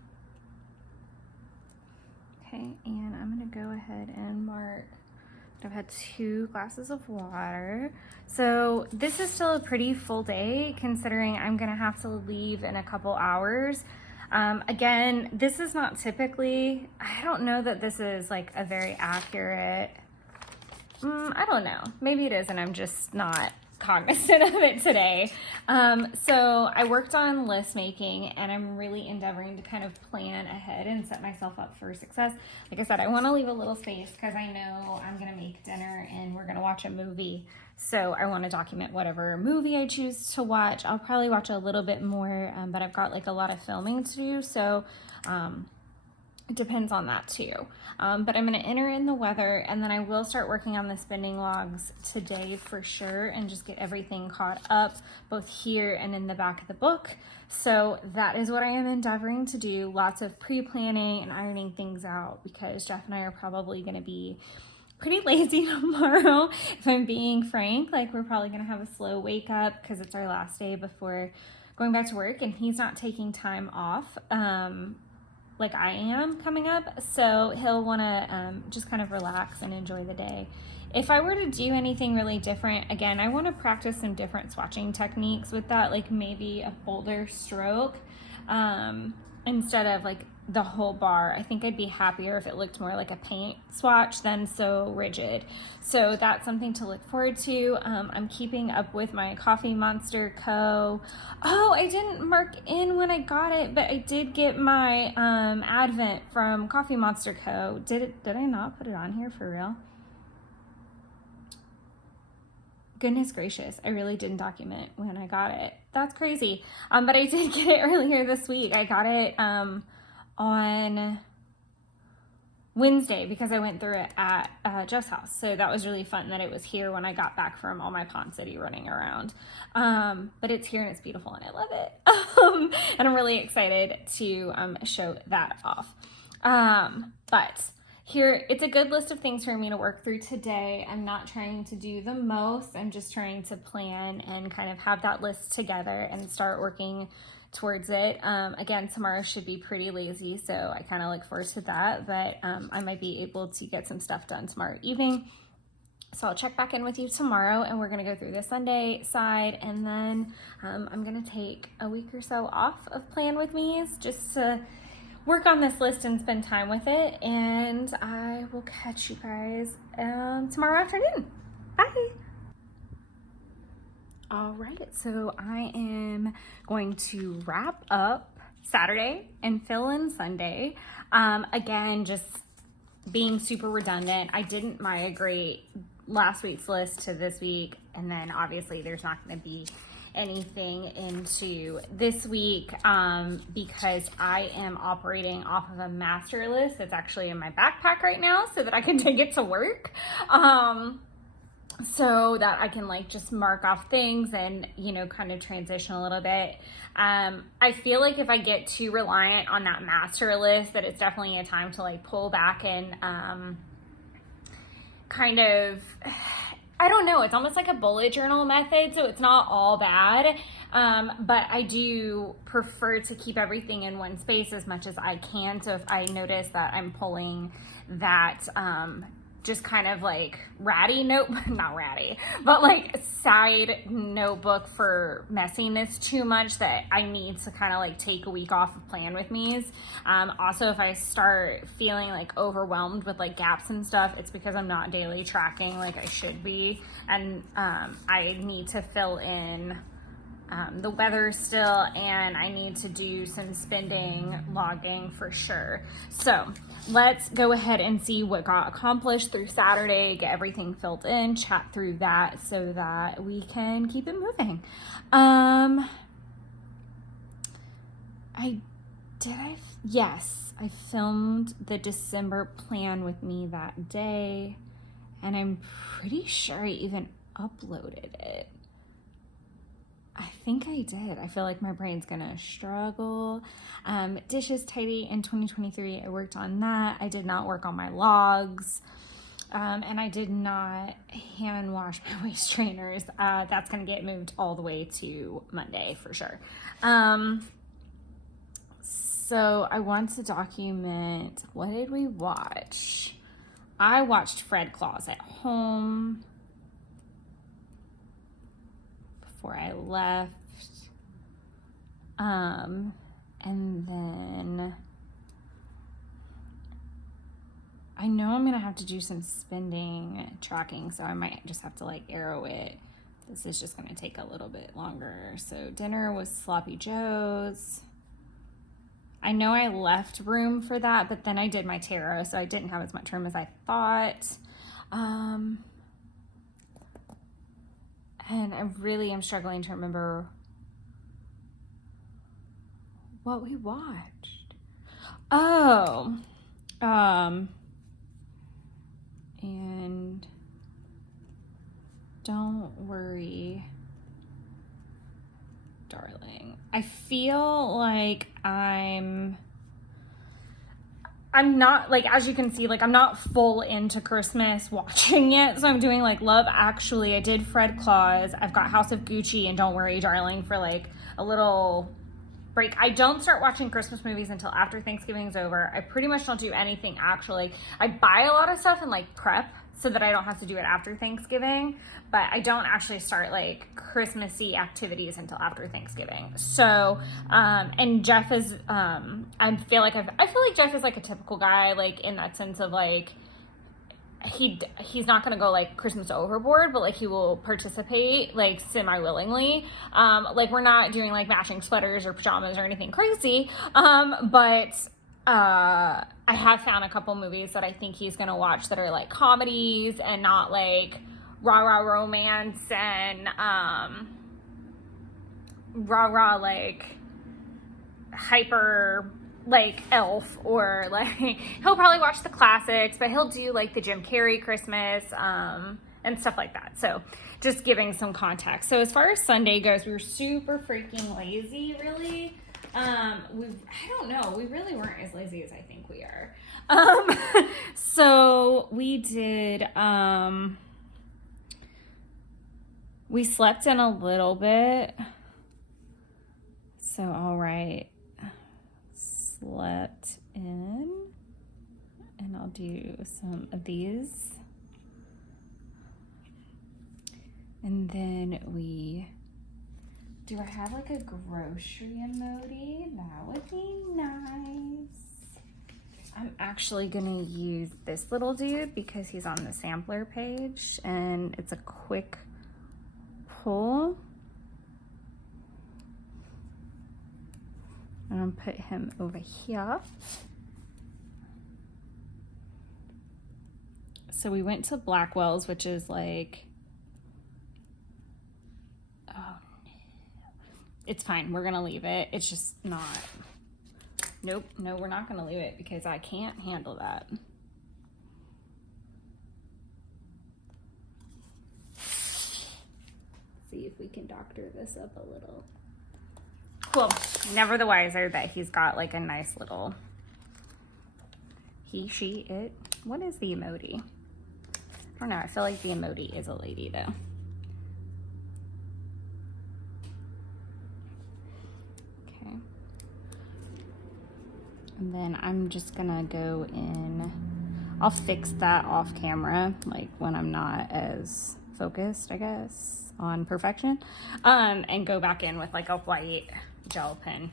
Okay, and I'm gonna go ahead and mark. I've had 2 glasses of water. So this is still a pretty full day considering I'm gonna have to leave in a couple hours. Again, this is not typically, I don't know that this is like a very accurate, I don't know, maybe it is and I'm just not cognizant of it today. So I worked on list making and I'm really endeavoring to kind of plan ahead and set myself up for success. Like I said, I want to leave a little space because I know I'm going to make dinner and we're going to watch a movie. So I want to document whatever movie I choose to watch. I'll probably watch a little bit more, but I've got like a lot of filming to do. So, it depends on that too. But I'm going to enter in the weather and then I will start working on the spending logs today for sure and just get everything caught up both here and in the back of the book. So that is what I am endeavoring to do. Lots of pre-planning and ironing things out because Jeff and I are probably going to be pretty lazy tomorrow. If I'm being frank, like we're probably going to have a slow wake up because it's our last day before going back to work and he's not taking time off. Like I am coming up, so he'll want to just kind of relax and enjoy the day. If I were to do anything really different, again, I want to practice some different swatching techniques with that, like maybe a bolder stroke instead of like the whole bar. I think I'd be happier if it looked more like a paint swatch than so rigid. So that's something to look forward to. I'm keeping up with my Coffee Monster Co. Oh, I didn't mark in when I got it, but I did get my Advent from Coffee Monster Co. Did I not put it on here for real? Goodness gracious, I really didn't document when I got it. That's crazy. But I did get it earlier this week. I got it on Wednesday because I went through it at Jeff's house. So that was really fun that it was here when I got back from all my Pond City running around. But it's here and it's beautiful and I love it. And I'm really excited to show that off. But here, it's a good list of things for me to work through today. I'm not trying to do the most. I'm just trying to plan and kind of have that list together and start working towards it. Again, tomorrow should be pretty lazy, so I kind of look forward to that, but I might be able to get some stuff done tomorrow evening. So I'll check back in with you tomorrow and we're gonna go through the Sunday side and then I'm gonna take a week or so off of Plan With Me's just to work on this list and spend time with it, and I will catch you guys tomorrow afternoon. Bye. All right, so I am going to wrap up Saturday and fill in Sunday. Again, just being super redundant. I didn't migrate last week's list to this week, and then obviously there's not going to be anything into this week because I am operating off of a master list that's actually in my backpack right now so that I can take it to work. So that I can like just mark off things and, you know, kind of transition a little bit. I feel like if I get too reliant on that master list, that it's definitely a time to like pull back and kind of, I don't know, it's almost like a bullet journal method, so it's not all bad. But I do prefer to keep everything in one space as much as I can. So if I notice that I'm pulling that, just kind of like ratty not ratty, but like side notebook for messiness too much that I need to kind of like take a week off of Plan With Me's. Also, if I start feeling like overwhelmed with like gaps and stuff, it's because I'm not daily tracking like I should be. And I need to fill in the weather still, and I need to do some spending logging for sure. So let's go ahead and see what got accomplished through Saturday, get everything filled in, chat through that so that we can keep it moving. Yes, I filmed the December Plan With Me that day, and I'm pretty sure I even uploaded it. I think I did. I feel like my brain's gonna struggle. Dishes tidy in 2023. I worked on that. I did not work on my logs. And I did not hand wash my waist trainers. That's gonna get moved all the way to Monday for sure. So I want to document, what did we watch? I watched Fred Claus at home before I left. And then I know I'm gonna have to do some spending tracking, so I might just have to like arrow it. This is just gonna take a little bit longer. So dinner was Sloppy Joe's. I know I left room for that, but then I did my tarot, so I didn't have as much room as I thought. And I really am struggling to remember what we watched. Oh, and don't worry, darling. I feel like I'm not, like, as you can see, like, I'm not full into Christmas watching it. So I'm doing like Love Actually. I did Fred Claus. I've got House of Gucci and Don't Worry, Darling for like a little break. I don't start watching Christmas movies until after Thanksgiving's over. I pretty much don't do anything actually. I buy a lot of stuff and like prep so that I don't have to do it after Thanksgiving, but I don't actually start like Christmassy activities until after Thanksgiving. So, and Jeff is, I feel like Jeff is like a typical guy, like in that sense of like, he's not going to go like Christmas overboard, but like he will participate like semi-willingly. Like we're not doing like matching sweaters or pajamas or anything crazy. But I have found a couple movies that I think he's going to watch that are like comedies and not like rah-rah romance and rah-rah like hyper like Elf, or like he'll probably watch the classics, but he'll do like the Jim Carrey Christmas and stuff like that. So just giving some context. So as far as Sunday goes, we were super freaking lazy, really. I don't know, we really weren't as lazy as I think we are. So we did, we slept in a little bit. So, all right, slept in, and I'll do some of these. And then do I have like a grocery emoji? That would be nice. I'm actually gonna use this little dude because he's on the sampler page and it's a quick pull. I'm gonna put him over here. So we went to Blackwell's, which is like, oh no, it's fine, we're gonna leave it. It's just not, nope, no, we're not gonna leave it because I can't handle that. See if we can doctor this up a little. Cool. Never the wiser that he's got like a nice little he, she, it. What is the emoji? I don't know. I feel like the emoji is a lady though. Okay. And then I'm just gonna go in. I'll fix that off camera, like when I'm not as focused, I guess, on perfection. And go back in with like a white gel pen.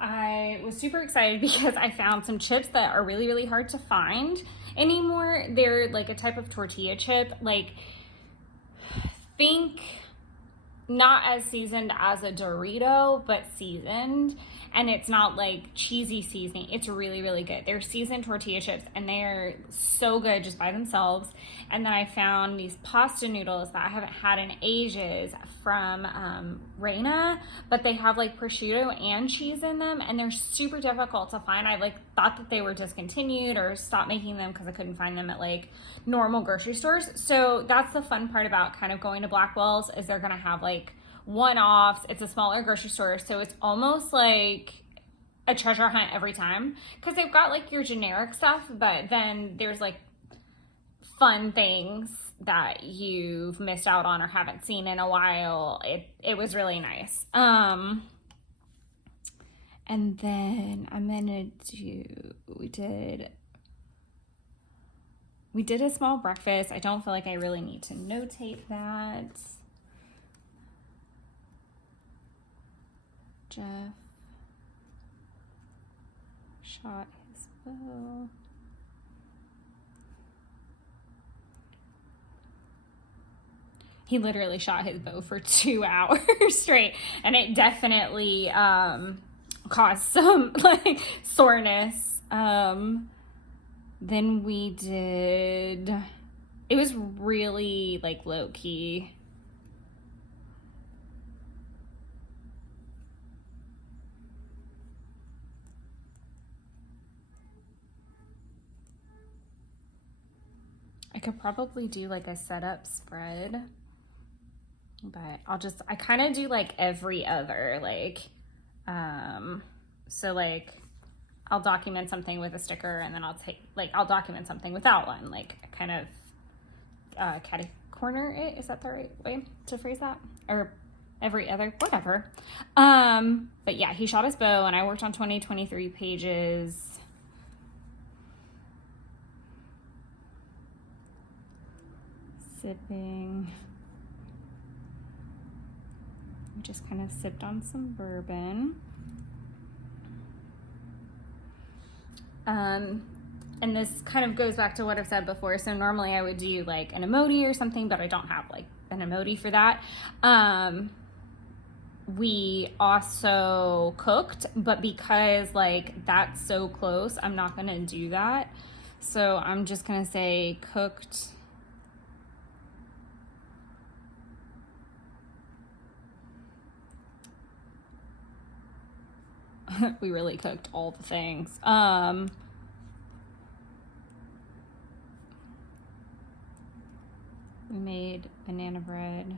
I was super excited because I found some chips that are really, really hard to find anymore. They're like a type of tortilla chip, like think not as seasoned as a Dorito, but seasoned. and it's not like cheesy seasoning. It's really, really good. They're seasoned tortilla chips, and they are so good just by themselves. And then I found these pasta noodles that I haven't had in ages from Reina, but they have like prosciutto and cheese in them, and they're super difficult to find. I like thought that they were discontinued or stopped making them because I couldn't find them at like normal grocery stores. So that's the fun part about kind of going to Blackwell's, is they're gonna have like one-offs. It's a smaller grocery store, so it's almost like a treasure hunt every time, because they've got like your generic stuff, but then there's like fun things that you've missed out on or haven't seen in a while. It was really nice. And then I'm gonna do, we did a small breakfast. I don't feel like I really need to notate that. Jeff shot his bow. He literally shot his bow for 2 hours straight, and it definitely caused some like soreness. Then we did, it was really like low key. I could probably do like a setup spread, but I kind of do like every other, like, so like I'll document something with a sticker, and then I'll document something without one, like kind of catty corner it. Is that the right way to phrase that? Or every other, whatever. But yeah, he shot his bow, and I worked on 2023 pages. Sipping. I just kind of sipped on some bourbon. And this kind of goes back to what I've said before. So normally I would do like an emoji or something, but I don't have like an emoji for that. We also cooked, but because like that's so close, I'm not gonna do that. So I'm just gonna say cooked. We really cooked all the things. We made banana bread.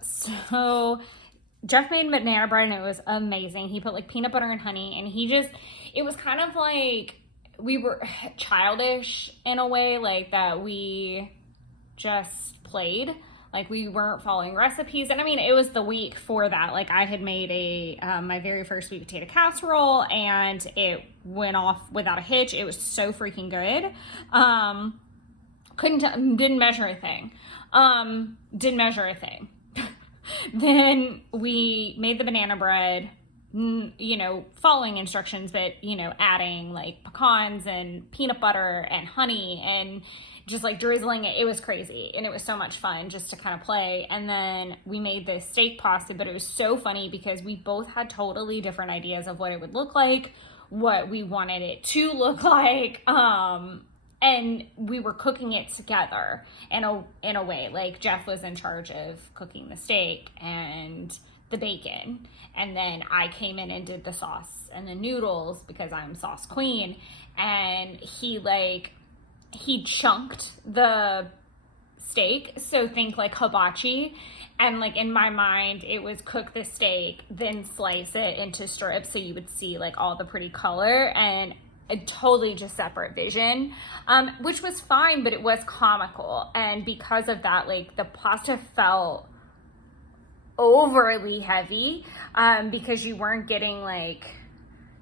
So Jeff made banana bread, and it was amazing. He put like peanut butter and honey, and it was kind of like we were childish in a way, like that we just played. Like we weren't following recipes. And I mean, it was the week for that. Like I had made my very first sweet potato casserole, and it went off without a hitch. It was so freaking good. Didn't measure a thing. Then we made the banana bread, following instructions, but, adding like pecans and peanut butter and honey and just like drizzling it. It was crazy. And it was so much fun just to kind of play. And then we made this steak pasta, but it was so funny because we both had totally different ideas of what it would look like, what we wanted it to look like. And we were cooking it together in a way. Like Jeff was in charge of cooking the steak and the bacon, and then I came in and did the sauce and the noodles because I'm sauce queen. And he chunked the steak, so think like hibachi. And like in my mind, it was cook the steak, then slice it into strips so you would see like all the pretty color, and a totally just separate vision, which was fine, but it was comical. And because of that, like the pasta felt overly heavy, because you weren't getting like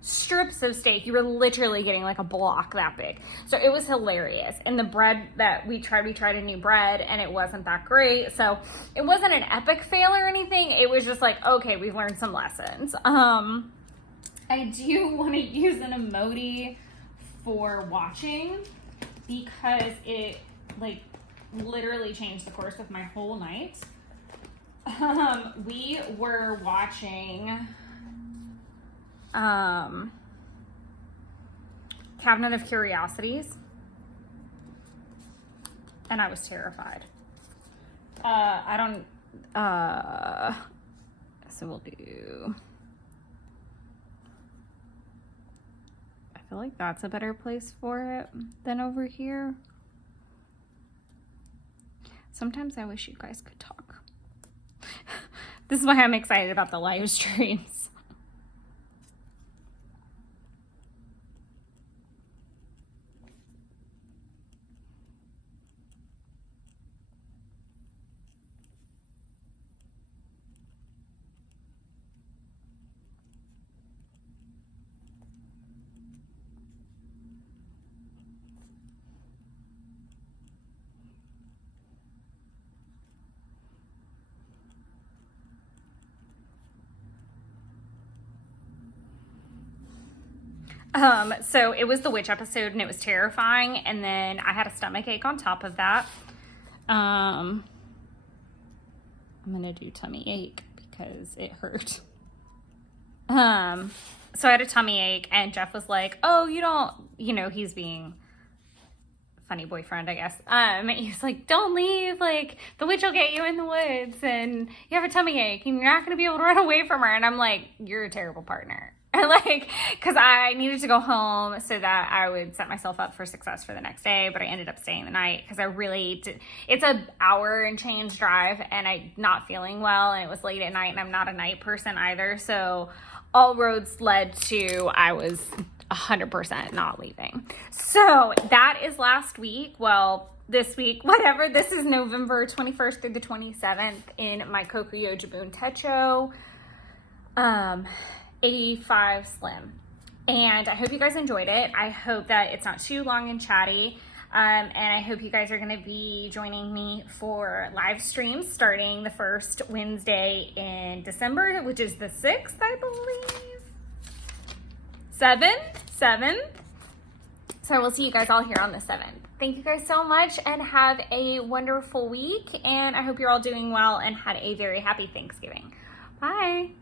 strips of steak. You were literally getting like a block that big. So it was hilarious. And the bread that we tried a new bread and it wasn't that great. So it wasn't an epic fail or anything. It was just like, okay, we've learned some lessons. I do want to use an emoji for watching because it like literally changed the course of my whole night. We were watching Cabinet of Curiosities, and I was terrified. So we'll do, I feel like that's a better place for it than over here. Sometimes I wish you guys could talk. This is why I'm excited about the live streams. So it was the witch episode and it was terrifying. And then I had a stomach ache on top of that. I'm going to do tummy ache because it hurt. So I had a tummy ache and Jeff was like, oh, he's being funny boyfriend, I guess. He's like, don't leave. Like the witch will get you in the woods and you have a tummy ache and you're not going to be able to run away from her. And I'm like, you're a terrible partner. Like, because I needed to go home so that I would set myself up for success for the next day, but I ended up staying the night because I really did. It's an hour and change drive and I'm not feeling well and it was late at night and I'm not a night person either. So all roads led to I was 100% not leaving. So that is last week. Well, this week, whatever. This is November 21st through the 27th in my Kokuyo Jibun Techo. 85 Slim. And I hope you guys enjoyed it. I hope that it's not too long and chatty. And I hope you guys are going to be joining me for live streams starting the first Wednesday in December, which is the 6th, I believe. 7th. So we'll see you guys all here on the 7th. Thank you guys so much and have a wonderful week. And I hope you're all doing well and had a very happy Thanksgiving. Bye.